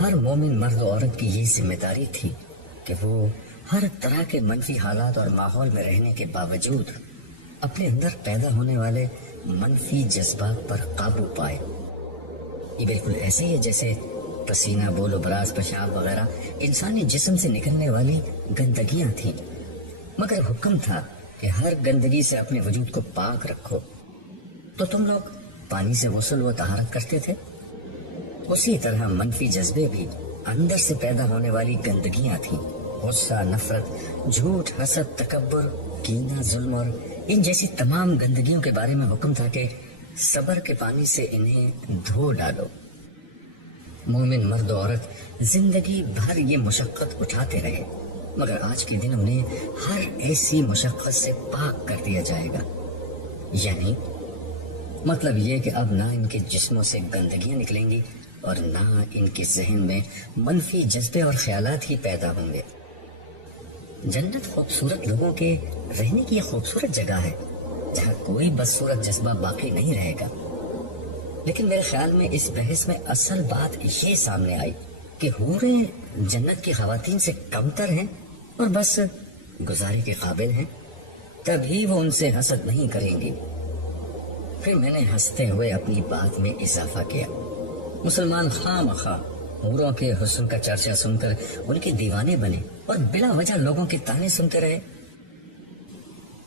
ہر مومن مرد و عورت کی یہ ذمہ داری تھی کہ وہ ہر طرح کے منفی حالات اور ماحول میں رہنے کے باوجود اپنے اندر پیدا ہونے والے منفی جذبات پر قابو پائے. یہ بالکل ایسے ہی ہے جیسے پسینہ, بول و براز, پیشاب وغیرہ انسانی جسم سے نکلنے والی گندگیاں تھیں, مگر حکم تھا کہ ہر گندگی سے اپنے وجود کو پاک رکھو. تو تم لوگ پانی سے غسل و طہارت کرتے تھے. اسی طرح منفی جذبے بھی اندر سے پیدا ہونے والی گندگیاں تھیں. غصہ, نفرت, جھوٹ, حسد, تکبر, کینہ, ظلم اور ان جیسی تمام گندگیوں کے بارے میں حکم تھا کہ صبر کے پانی سے انہیں دھو ڈالو. مومن مرد و عورت زندگی بھر یہ مشقت اٹھاتے رہے, مگر آج کے دن انہیں ہر ایسی مشقت سے پاک کر دیا جائے گا. یعنی مطلب یہ کہ اب نہ ان کے جسموں سے گندگیاں نکلیں گی اور نہ ان کے ذہن میں منفی جذبے اور خیالات ہی پیدا ہوں گے. جنت خوبصورت لوگوں کے رہنے کی ایک خوبصورت جگہ ہے جہاں کوئی بدصورت جذبہ باقی نہیں رہے گا. لیکن میرے خیال میں اس بحث میں اصل بات یہ سامنے آئی کہ حوریں جنت کی خواتین سے کمتر ہیں اور بس گزارے کے قابل ہیں, تبھی وہ ان سے حسد نہیں کریں گی. پھر میں نے ہنستے ہوئے اپنی بات میں اضافہ کیا, مسلمان خواہ مخواہ حوروں کے حسن کا چرچا سن کر ان کے دیوانے بنے اور بلا وجہ لوگوں کے تانے سنتے رہے؟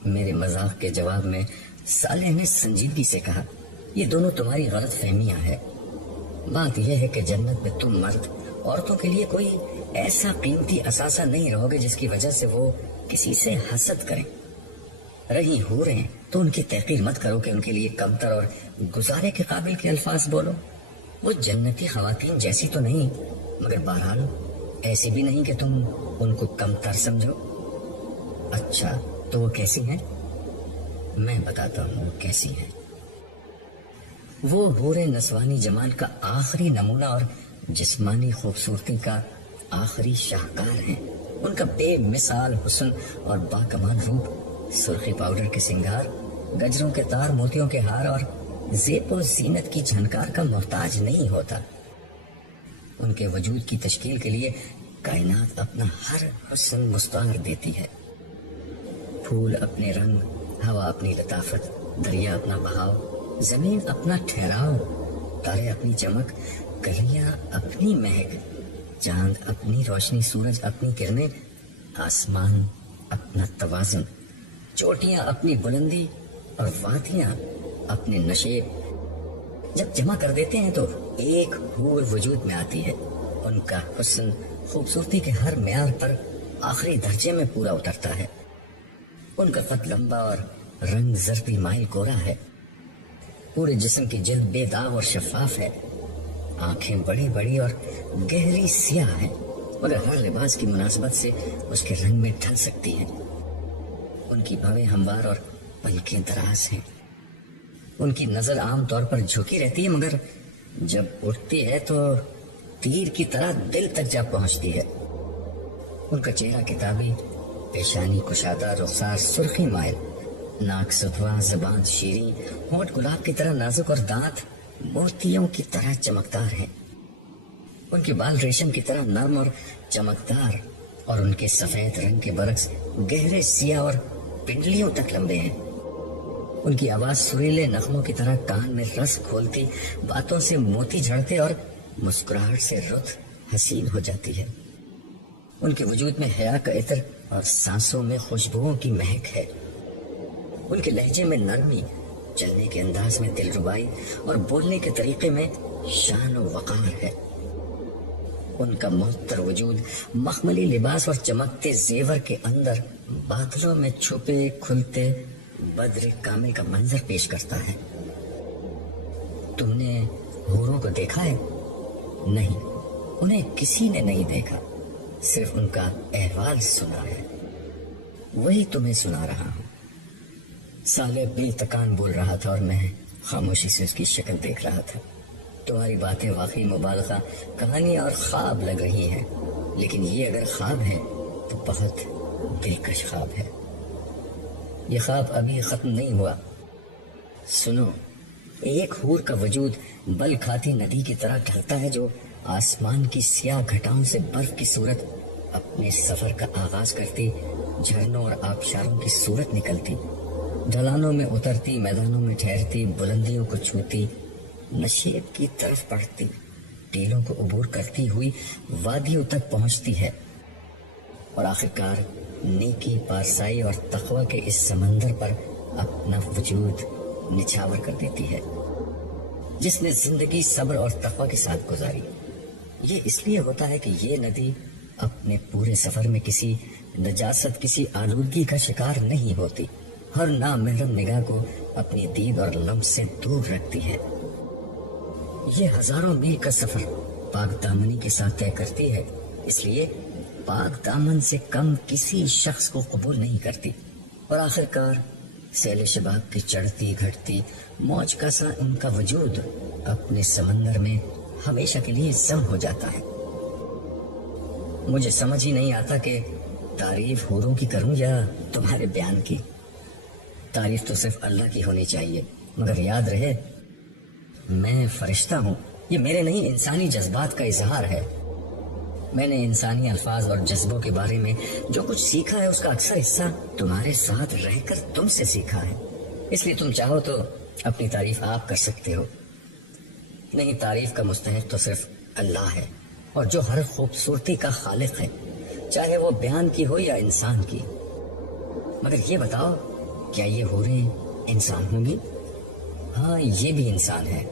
میرے مذاق کے جواب میں صالح نے سنجیدگی سے کہا، یہ دونوں تمہاری غلط فہمیاں ہیں۔ بات یہ ہے کہ جنت میں تم مرد عورتوں کے لیے کوئی ایسا قیمتی اثاثہ نہیں رہو گے جس کی وجہ سے وہ کسی سے حسد کریں۔ رہی حوریں تو ان کی تحقیر مت کرو کہ ان کے لیے کمتر اور گزارے کے قابل کے الفاظ بولو۔ وہ جنتی خواتین جیسی تو نہیں، مگر بہرحال ایسی بھی نہیں کہ تم ان کو کمتر سمجھو۔ اچھا تو وہ کیسی ہیں؟ میں بتاتا ہوں وہ کیسی ہیں۔ وہ حوریں نسوانی جمال کا آخری نمونہ اور جسمانی خوبصورتی کا آخری شاہکار ہیں۔ ان کا بے مثال حسن اور باکمال روپ سرخی پاؤڈر کے سنگار، گجروں کے تار، موتیوں کے ہار اور زیب و زینت کی جھنکار کا محتاج نہیں ہوتا۔ ان کے وجود کی تشکیل کے لیے کائنات اپنا ہر حسن مستعار دیتی ہے۔ پھول اپنے رنگ، ہوا اپنی لطافت، دریا اپنا بہاؤ، زمین اپنا ٹھہراؤ، تارے اپنی چمک، کلیاں اپنی مہک، چاند اپنی روشنی، سورج اپنی کرنیں، آسمان اپنا توازن، چوٹیاں اپنی بلندی اور وادیاں اپنے نشیب۔ جب جمع کر دیتے ہیں تو ایک حور وجود میں آتی ہے۔ ان کا حسن خوبصورتی کے ہر معیار پر آخری درجے میں پورا اترتا ہے۔ ان کا قد لمبا اور رنگ زردی مائل گورا ہے۔ پورے جسم کی جلد بے داغ اور شفاف ہے۔ آنکھیں بڑی بڑی اور گہری سیاہ ہیں، مگر ہر لباس کی مناسبت سے اس کے رنگ میں ڈھل سکتی ہیں۔ ان کی بھویں ہموار اور پلکیں دراز ہیں۔ ان کی نظر عام طور پر جھکی رہتی ہے، مگر جب اٹھتی ہے تو تیر کی طرح دل تک جا پہنچتی ہے۔ ان کا چہرہ کتابی، پیشانی کشادہ، رخسار سرخی مائل، ناک ستوا، زبان شیریں، ہونٹ گلاب کی طرح نازک اور دانت موتیوں کی طرح چمکدار ہیں۔ ان کے بال ریشم کی طرح نرم اور چمکدار اور ان کے سفید رنگ کے برعکس گہرے سیاہ اور پنڈلیوں تک لمبے ہیں۔ ان کی آواز سریلے نغموں کی طرح کان میں رس کھولتی، باتوں سے موتی جھڑتے اور مسکراہٹ سے رت حسین ہو جاتی ہے۔ ان کے وجود میں حیا کا عطر اور سانسوں میں خوشبوؤں کی مہک ہے۔ ان کے لہجے میں نرمی، چلنے کے انداز میں دلربائی اور بولنے کے طریقے میں شان و وقار ہے۔ ان کا معطر وجود مخملی لباس اور چمکتے زیور کے اندر بادلوں میں چھپے کھلتے بدر کامل کا منظر پیش کرتا ہے۔ تم نے حوروں کو دیکھا ہے؟ نہیں، انہیں کسی نے نہیں دیکھا، صرف ان کا احوال سنا ہے، وہی تمہیں سنا رہا ہوں۔ صالح بے تکان بول رہا تھا اور میں خاموشی سے اس کی شکل دیکھ رہا تھا۔ تمہاری باتیں واقعی مبالغہ، کہانی اور خواب لگ رہی ہیں، لیکن یہ اگر خواب ہے تو بہت دلکش خواب ہے۔ یہ خواب ابھی ختم نہیں ہوا۔ سنو، ایک حور کا وجود بل کھاتی ندی کی طرح ڈھلتا ہے جو آسمان کی سیاہ گھٹاؤں سے برف کی صورت اپنے سفر کا آغاز کرتی، جھرنوں اور آبشاروں کی صورت نکلتی، ڈھلانوں میں اترتی، میدانوں میں ٹھہرتی، بلندیوں کو چھوتی، نشیب کی طرف بڑھتی، ٹیلوں کو عبور کرتی ہوئی وادیوں تک پہنچتی ہے اور آخرکار نیکی، پارسائی اور تقوی کے اس سمندر پر اپنا وجود نچھاور کر دیتی ہے۔ جس نے زندگی صبر اور تقوی کے ساتھ گزاری، یہ اس لیے ہوتا ہے کہ یہ ندی اپنے پورے سفر میں کسی نجاست، کسی آلودگی کا شکار نہیں ہوتی، ہر نامحرم نگاہ کو اپنی دید اور لمس سے دور رکھتی ہے۔ یہ ہزاروں میل کا سفر پاک دامنی کے ساتھ طے کرتی ہے، اس لیے پاک دامن سے کم کسی شخص کو قبول نہیں کرتی، اور آخرکار سیل شباب کی چڑھتی گھٹتی موج کا سا ان کا وجود اپنے سمندر میں ہمیشہ کے لیے ضم ہو جاتا ہے۔ مجھے سمجھ ہی نہیں آتا کہ تعریف حوروں کی کروں یا تمہارے بیان کی۔ تعریف تو صرف اللہ کی ہونی چاہیے، مگر یاد رہے میں فرشتہ ہوں، یہ میرے نہیں انسانی جذبات کا اظہار ہے۔ میں نے انسانی الفاظ اور جذبوں کے بارے میں جو کچھ سیکھا ہے اس کا اکثر حصہ تمہارے ساتھ رہ کر تم سے سیکھا ہے، اس لیے تم چاہو تو اپنی تعریف آپ کر سکتے ہو۔ نہیں، تعریف کا مستحق تو صرف اللہ ہے، اور جو ہر خوبصورتی کا خالق ہے، چاہے وہ بیان کی ہو یا انسان کی۔ مگر یہ بتاؤ، کیا یہ حوریں انسان ہوں گی؟ ہاں، یہ بھی انسان ہے۔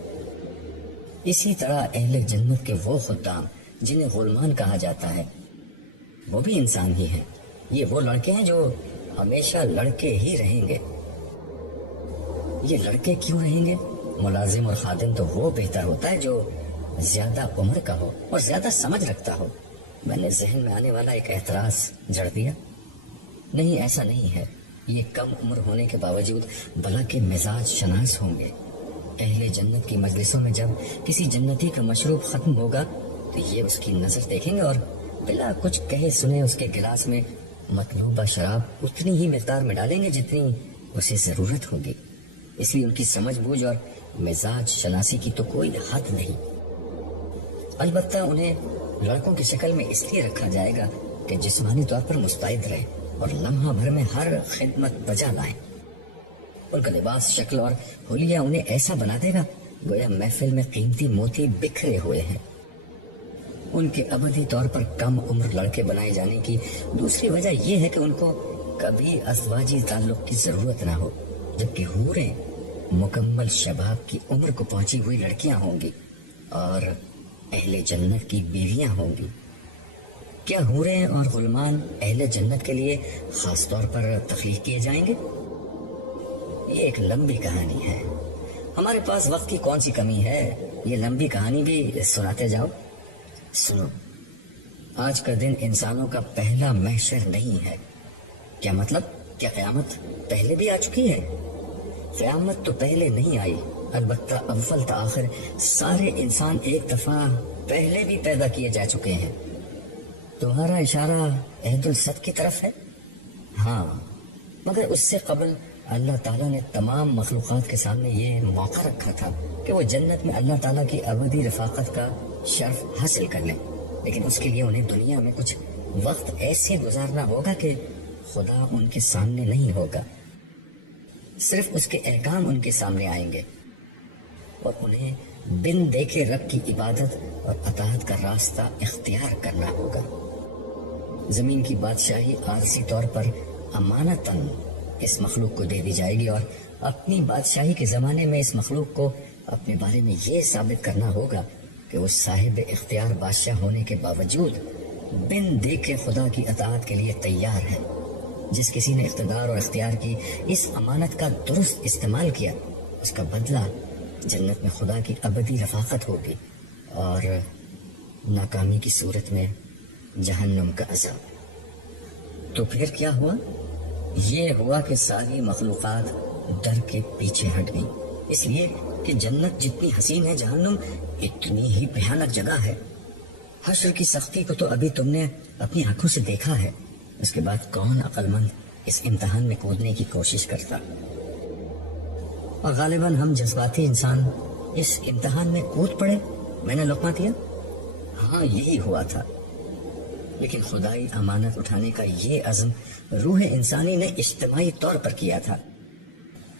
اسی طرح اہل جنت کے وہ خدام جنہیں غلمان کہا جاتا ہے، وہ بھی انسان ہی ہیں۔ یہ وہ لڑکے ہیں جو ہمیشہ لڑکے ہی رہیں گے۔ یہ لڑکے کیوں رہیں گے؟ ملازم اور خادم تو وہ بہتر ہوتا ہے جو زیادہ عمر کا ہو اور زیادہ سمجھ رکھتا ہو۔ میں نے ذہن میں آنے والا ایک اعتراض جڑ دیا۔ نہیں، ایسا نہیں ہے۔ یہ کم عمر ہونے کے باوجود بھلا کے مزاج شناس ہوں گے۔ اہل جنت کی مجلسوں میں جب کسی جنتی کا مشروب ختم ہوگا تو یہ اس کی نظر دیکھیں گے اور بلا کچھ کہے سنے اس کے گلاس میں مطلوبہ شراب اتنی ہی مقدار میں ڈالیں گے جتنی اسے ضرورت ہوگی۔ اس لیے ان کی سمجھ بوجھ اور مزاج شناسی کی تو کوئی حد نہیں۔ البتہ انہیں لڑکوں کی شکل میں اس لیے رکھا جائے گا کہ جسمانی طور پر مستعد رہیں اور لمحہ بھر میں ہر خدمت بجا لائیں۔ ان کا لباس، شکل اور حلیہ انہیں ایسا بنا دے گا گویا محفل میں قیمتی موتی بکھرے ہوئے ہیں۔ ان کے ابدی طور پر کم عمر لڑکے بنائے جانے کی دوسری وجہ یہ ہے کہ ان کو کبھی ازواجی تعلق کی ضرورت نہ ہو، جبکہ حوریں مکمل شباب کی عمر کو پہنچی ہوئی لڑکیاں ہوں گی اور اہل جنت کی بیویاں ہوں گی۔ کیا حوریں اور غلمان اہل جنت کے لیے خاص طور پر تخلیق کیے جائیں گے؟ یہ ایک لمبی کہانی ہے۔ ہمارے پاس وقت کی کون سی کمی ہے؟ یہ لمبی کہانی بھی سناتے جاؤ۔ سنو، آج کا دن انسانوں کا پہلا محشر نہیں ہے۔ کیا مطلب؟ کیا قیامت پہلے بھی آ چکی ہے؟ قیامت تو پہلے نہیں آئی، البتہ اول تا آخر سارے انسان ایک دفعہ پہلے بھی پیدا کیے جا چکے ہیں۔ تمہارا اشارہ عہد الصد کی طرف ہے؟ ہاں، مگر اس سے قبل اللہ تعالیٰ نے تمام مخلوقات کے سامنے یہ موقع رکھا تھا کہ وہ جنت میں اللہ تعالیٰ کی ابدی رفاقت کا شرف حاصل کر لیں، لیکن اس کے لیے انہیں دنیا میں کچھ وقت ایسے گزارنا ہوگا کہ خدا ان کے سامنے نہیں ہوگا، صرف اس کے احکام ان کے سامنے آئیں گے اور انہیں بن دیکھے رب کی عبادت اور اطاعت کا راستہ اختیار کرنا ہوگا۔ زمین کی بادشاہی عارضی طور پر امانتاً اس مخلوق کو دے دی جائے گی اور اپنی بادشاہی کے زمانے میں اس مخلوق کو اپنے بارے میں یہ ثابت کرنا ہوگا کہ وہ صاحب اختیار بادشاہ ہونے کے باوجود بن دیکھے خدا کی اطاعت کے لیے تیار ہے۔ جس کسی نے اقتدار اور اختیار کی اس امانت کا درست استعمال کیا، اس کا بدلہ جنت میں خدا کی ابدی رفاقت ہوگی اور ناکامی کی صورت میں جہنم کا عذاب۔ تو پھر کیا ہوا؟ یہ ہوا کہ ساری مخلوقات ڈر کے پیچھے ہٹ گئی، اس لیے کہ جنت جتنی حسین ہے، جہنم اتنی ہی بھیانک جگہ ہے۔ حشر کی سختی کو تو ابھی تم نے اپنی آنکھوں سے دیکھا ہے، اس کے بعد کون عقل مند اس امتحان میں کودنے کی کوشش کرتا؟ اور غالباً ہم جذباتی انسان اس امتحان میں کود پڑے۔ میں نے لقمہ دیا، ہاں یہی ہوا تھا، لیکن خدائی امانت اٹھانے کا یہ عزم روح انسانی نے اجتماعی طور پر کیا تھا۔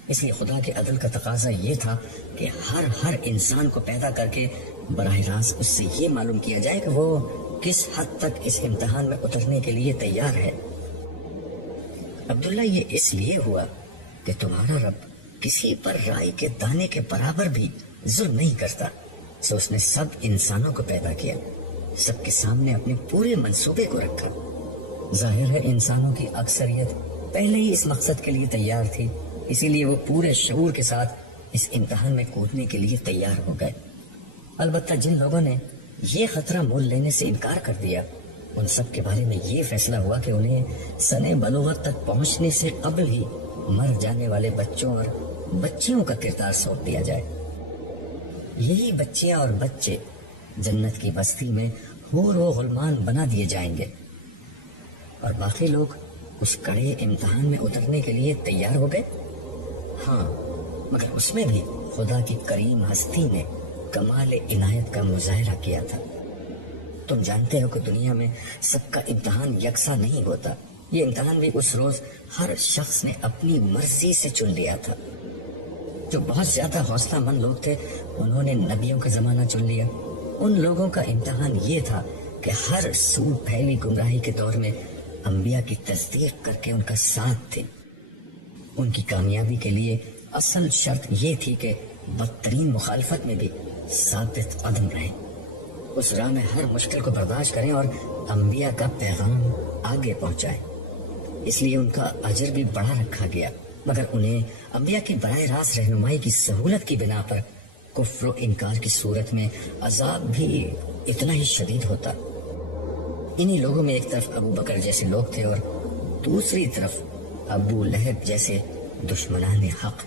اس لیے خدا کے عدل کا تقاضا یہ تھا کہ ہر انسان کو پیدا کر کے براہ راست اس سے یہ معلوم کیا جائے کہ وہ کس حد تک اس امتحان میں اترنے کے لیے تیار ہے۔ عبداللہ، یہ اس لیے ہوا کہ تمہارا رب کسی پر رائی کے دانے کے برابر بھی ظلم نہیں کرتا، سو اس نے سب انسانوں کو پیدا کیا، سب کے سامنے اپنے پورے منصوبے کو رکھا۔ ظاہر ہے انسانوں کی اکثریت پہلے ہی اس مقصد کے لیے تیار تھی، اسی لیے وہ پورے شعور کے ساتھ اس امتحان میں کودنے کے لیے تیار ہو گئے۔ البتہ جن لوگوں نے یہ خطرہ مول لینے سے انکار کر دیا، ان سب کے بارے میں یہ فیصلہ ہوا کہ انہیں سن بلوغت تک پہنچنے سے قبل ہی مر جانے والے بچوں اور بچیوں کا کردار سونپ دیا جائے۔ یہی بچیاں اور بچے جنت کی بستی میں حور و غلمان بنا دیے جائیں گے، اور باقی لوگ اس کڑے امتحان میں اترنے کے لیے تیار ہو گئے۔ ہاں، مگر اس میں بھی خدا کی کریم ہستی نے کمال عنایت کا مظاہرہ کیا تھا۔ تم جانتے ہو کہ دنیا میں سب کا امتحان یکساں نہیں ہوتا، یہ امتحان بھی اس روز ہر شخص نے اپنی مرضی سے چن لیا تھا۔ جو بہت زیادہ حوصلہ مند لوگ تھے انہوں نے نبیوں کا زمانہ چن لیا، ان لوگوں کا امتحان یہ تھا کہ ہر سو پھیلی گمراہی کے دور میں انبیاء کی تصدیق کر کے ان کا ساتھ تھے۔ ان کی کامیابی کے لیے اصل شرط یہ تھی کہ بدترین مخالفت میں بھی ثابت قدم رہیں، اس راہ میں ہر مشکل کو برداشت کریں اور انبیاء کا پیغام آگے پہنچائیں۔ اس لیے ان کا اجر بھی بڑا رکھا گیا، مگر انہیں انبیاء کی براہ راست رہنمائی کی سہولت کی بنا پر کفر و انکار کی صورت میں عذاب بھی اتنا ہی شدید ہوتا۔ انہی لوگوں میں ایک طرف ابو بکر جیسے لوگ تھے اور دوسری طرف ابو لہب جیسے دشمنان حق۔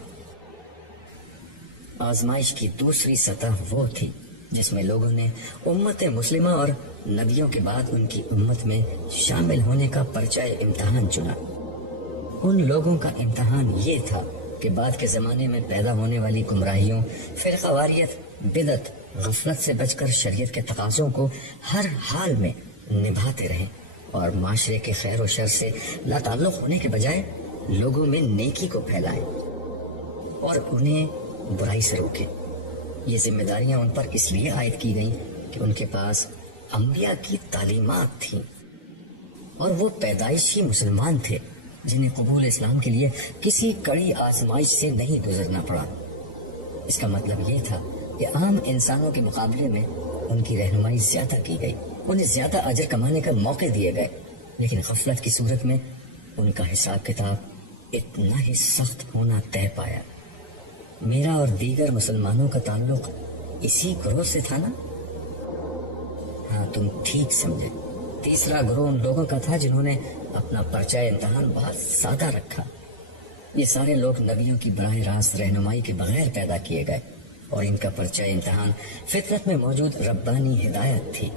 آزمائش کی دوسری سطح وہ تھی جس میں لوگوں نے امت مسلمہ اور نبیوں کے بعد ان کی امت میں شامل ہونے کا پرچہ امتحان چنا۔ ان لوگوں کا امتحان یہ تھا کہ بعد کے زمانے میں پیدا ہونے والی گمراہیوں، فرقہ واریت، بدعت، غفلت سے بچ کر شریعت کے تقاضوں کو ہر حال میں نبھاتے رہیں اور معاشرے کے خیر و شر سے لا تعلق ہونے کے بجائے لوگوں میں نیکی کو پھیلائیں اور انہیں برائی سے روکیں۔ یہ ذمہ داریاں ان پر اس لیے عائد کی گئیں کہ ان کے پاس انبیاء کی تعلیمات تھیں اور وہ پیدائشی مسلمان تھے جنہیں قبول اسلام کے لیے کسی کڑی آزمائش سے نہیں گزرنا پڑا۔ اس کا مطلب یہ تھا کہ عام انسانوں کے مقابلے میں ان کی رہنمائی زیادہ کی گئی، انہیں زیادہ اجر کمانے کا موقع دیے گئے، لیکن غفلت کی صورت میں ان کا حساب کتاب اتنا ہی سخت ہونا طے پایا۔ میرا اور دیگر مسلمانوں کا تعلق اسی گروہ سے تھا نا؟ ہاں، تم ٹھیک سمجھے۔ تیسرا گروہ ان لوگوں کا تھا جنہوں نے اپنا پرچہ امتحان بہت سادہ رکھا۔ یہ سارے لوگ نبیوں کی براہ راست رہنمائی کے بغیر پیدا کیے گئے اور ان کا پرچہ امتحان فطرت میں موجود ربانی ہدایت تھی،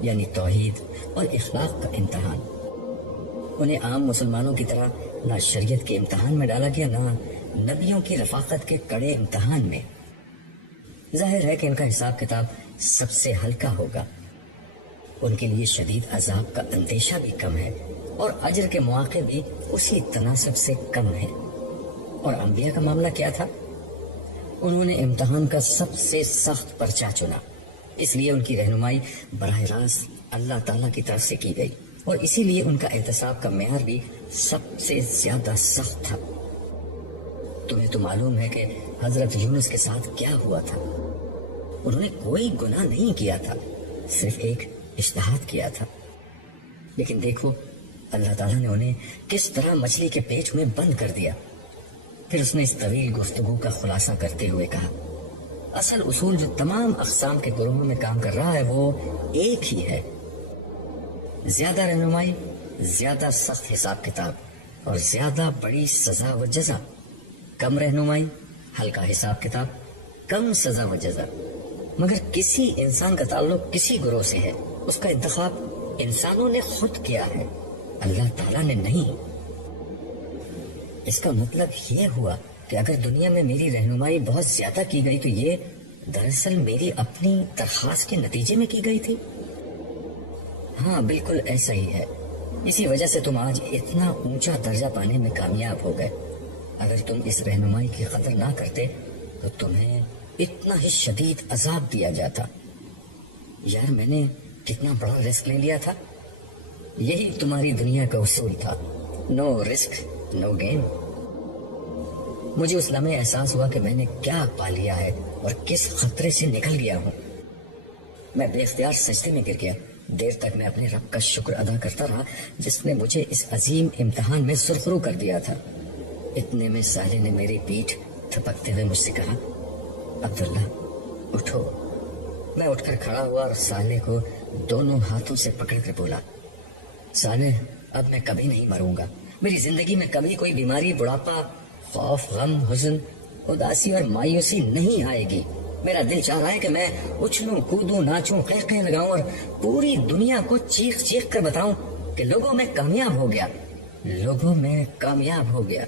یعنی توحید اور اخلاق کا امتحان۔ انہیں عام مسلمانوں کی طرح نہ شریعت کے امتحان میں ڈالا گیا، نہ نبیوں کی رفاقت کے کڑے امتحان میں۔ ظاہر ہے کہ ان کا حساب کتاب سب سے ہلکا ہوگا، ان کے لیے شدید عذاب کا اندیشہ بھی کم ہے اور اجر کے مواقع بھی اسی تناسب سے کم ہے۔ اور انبیاء کا معاملہ کیا تھا؟ انہوں نے امتحان کا سب سے سخت پرچہ چنا، اس لیے ان کی رہنمائی براہ راست اللہ تعالیٰ کی طرف سے کی گئی اور اسی لیے ان کا احتساب کا معیار بھی سب سے زیادہ سخت تھا۔ تمہیں تو معلوم ہے کہ حضرت یونس کے ساتھ کیا ہوا تھا۔ انہوں نے کوئی گناہ نہیں کیا تھا، صرف ایک اجتہاد کیا تھا، لیکن دیکھو اللہ تعالیٰ نے انہیں کس طرح مچھلی کے پیٹ میں بند کر دیا۔ پھر اس نے اس طویل گفتگو کا خلاصہ کرتے ہوئے کہا، اصل اصول جو تمام اقسام کے گروہوں میں کام کر رہا ہے وہ ایک ہی ہے، زیادہ رہنمائی، زیادہ سخت حساب کتاب اور زیادہ بڑی سزا و جزا، کم رہنمائی، ہلکا حساب کتاب، کم سزا و جزا۔ مگر کسی انسان کا تعلق کسی گروہ سے ہے، اس کا انتخاب انسانوں نے خود کیا ہے، اللہ تعالیٰ نے نہیں۔ اس کا مطلب یہ ہوا کہ اگر دنیا میں میری رہنمائی بہت زیادہ کی گئی تو یہ دراصل میری اپنی درخواست کے نتیجے میں کی گئی تھی۔ ہاں، بالکل ایسا ہی ہے۔ اسی وجہ سے تم آج اتنا اونچا درجہ پانے میں کامیاب ہو گئے۔ اگر تم اس رہنمائی کی قدر نہ کرتے تو تمہیں اتنا ہی شدید عذاب دیا جاتا۔ یار، میں نے کتنا بڑا رسک لے لیا تھا۔ یہی تمہاری دنیا کا اصول تھا، نو رسک نو گین۔ مجھے اس لمحے احساس ہوا کہ میں نے کیا پا لیا ہے اور کس خطرے سے نکل گیا ہوں۔ میں بے اختیار سجدے میں گر گیا۔ دیر تک میں اپنے رب کا شکر ادا کرتا رہا جس نے مجھے اس عظیم امتحان میں سرخرو کر دیا تھا۔ اتنے میں سالے نے میری پیٹھ تھپکتے ہوئے مجھ سے کہا، عبداللہ اٹھو۔ میں اٹھ کر کھڑا ہوا اور سالے کو دونوں ہاتھوں سے پکڑ کر بولا، سالے، اب میں کبھی نہیں مروں گا۔ میری زندگی میں کبھی کوئی بیماری، بڑھاپا، خوف، غم، حزن، اداسی اور مایوسی نہیں آئے گی۔ میرا دل چاہ رہا ہے کہ میں اچھلوں، کودوں، ناچوں، قہقہے لگاؤں اور پوری دنیا کو چیخ چیخ کر بتاؤں کہ لوگوں میں کامیاب ہو گیا، لوگوں میں کامیاب ہو گیا۔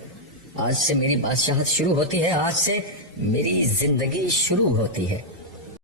آج سے میری بادشاہت شروع ہوتی ہے، آج سے میری زندگی شروع ہوتی ہے۔